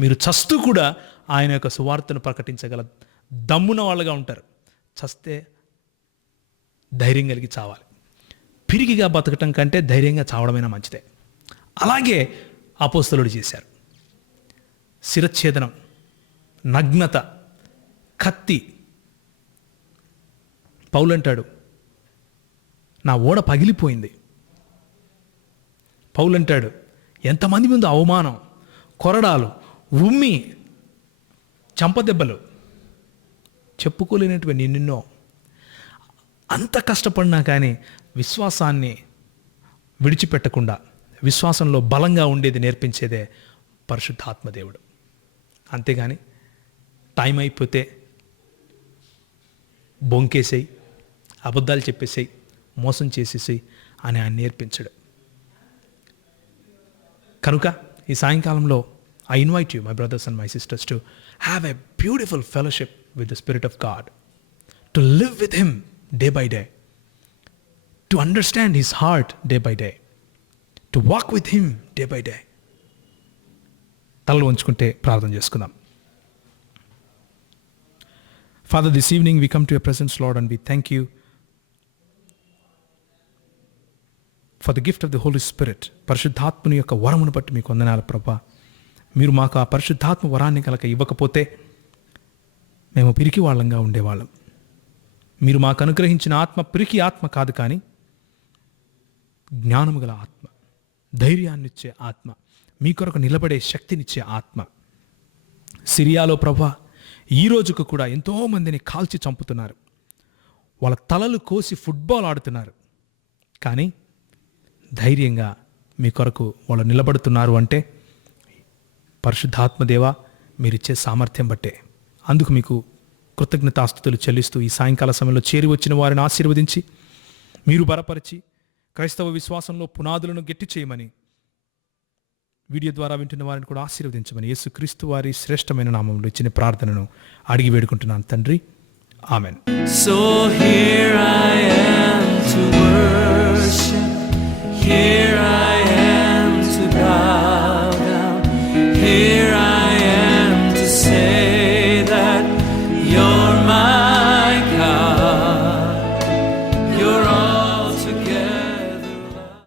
మీరు చస్తూ కూడా ఆయన యొక్క సువార్తను ప్రకటించగల దమ్మున వాళ్ళుగా ఉంటారు. చస్తే ధైర్యం కలిగి చావాలి. పిరిగిగా బతకటం కంటే ధైర్యంగా చావడమైనా మంచిదే. అలాగే అపోస్తలుడు చేశారు. శిరచ్ఛేదనం, నగ్నత, కత్తి. పౌలు అంటాడు, నా ఓడ పగిలిపోయింది. పౌలు అంటాడు, ఎంతమంది ముందు అవమానం, కొరడాలు, ఉమ్మి, చంపదెబ్బలు, చెప్పుకోలేనటువంటి ఎన్నెన్నో. అంత కష్టపడినా కానీ విశ్వాసాన్ని విడిచిపెట్టకుండా విశ్వాసంలో బలంగా ఉండేది నేర్పించేదే పరిశుద్ధాత్మదేవుడు. అంతేగాని టైం అయిపోతే బొంకేసేయి, అబద్ధాలు చెప్పేసేయి, మోసం చేసేసేయి అని ఆయన నేర్పించడు. కనుక ఈ సాయంకాలంలో I invite you, my brothers and my sisters, to have a beautiful fellowship with the Spirit of God, to live with Him day by day, to understand His heart day by day, to walk with Him day by day. తలలు వంచుకుంటే ప్రార్థన చేసుకుందాం. Father, this evening we come to your presence, Lord, and we thank you for the gift of the Holy Spirit. పరిశుద్ధాత్మని యొక్క వరమును బట్టి మీకు వందనాలు ప్రభువా. మీరు మాకు ఆ పరిశుద్ధాత్మ వరాన్ని కనుక ఇవ్వకపోతే మేము పిరికి వాళ్ళంగా ఉండేవాళ్ళం. మీరు మాకు అనుగ్రహించిన ఆత్మ పిరికి ఆత్మ కాదు, కానీ జ్ఞానము గల ఆత్మ, ధైర్యాన్నిచ్చే ఆత్మ, మీ కొరకు నిలబడే శక్తినిచ్చే ఆత్మ. సిరియాలో ప్రభువా ఈ రోజుకు కూడా ఎంతోమందిని కాల్చి చంపుతున్నారు. వాళ్ళ తలలు కోసి ఫుట్బాల్ ఆడుతున్నారు, కానీ ధైర్యంగా మీ కొరకు వాళ్ళు నిలబడుతున్నారు అంటే పరిశుద్ధాత్మదేవా మీరిచ్చే సామర్థ్యం బట్టే. అందుకు మీకు కృతజ్ఞతాస్తుతులు చెల్లిస్తూ ఈ సాయంకాల సమయంలో చేరి వచ్చిన వారిని ఆశీర్వదించి మీరు బలపరిచి క్రైస్తవ విశ్వాసంలో పునాదులను గట్టి చేయమని, వీడియో ద్వారా వింటున్న వారిని కూడా ఆశీర్వదించమని యేసుక్రీస్తు వారి శ్రేష్టమైన నామంలో ఇచ్చిన ప్రార్థనను అడిగి వేడుకుంటున్నాను తండ్రి. Amen. So here I am.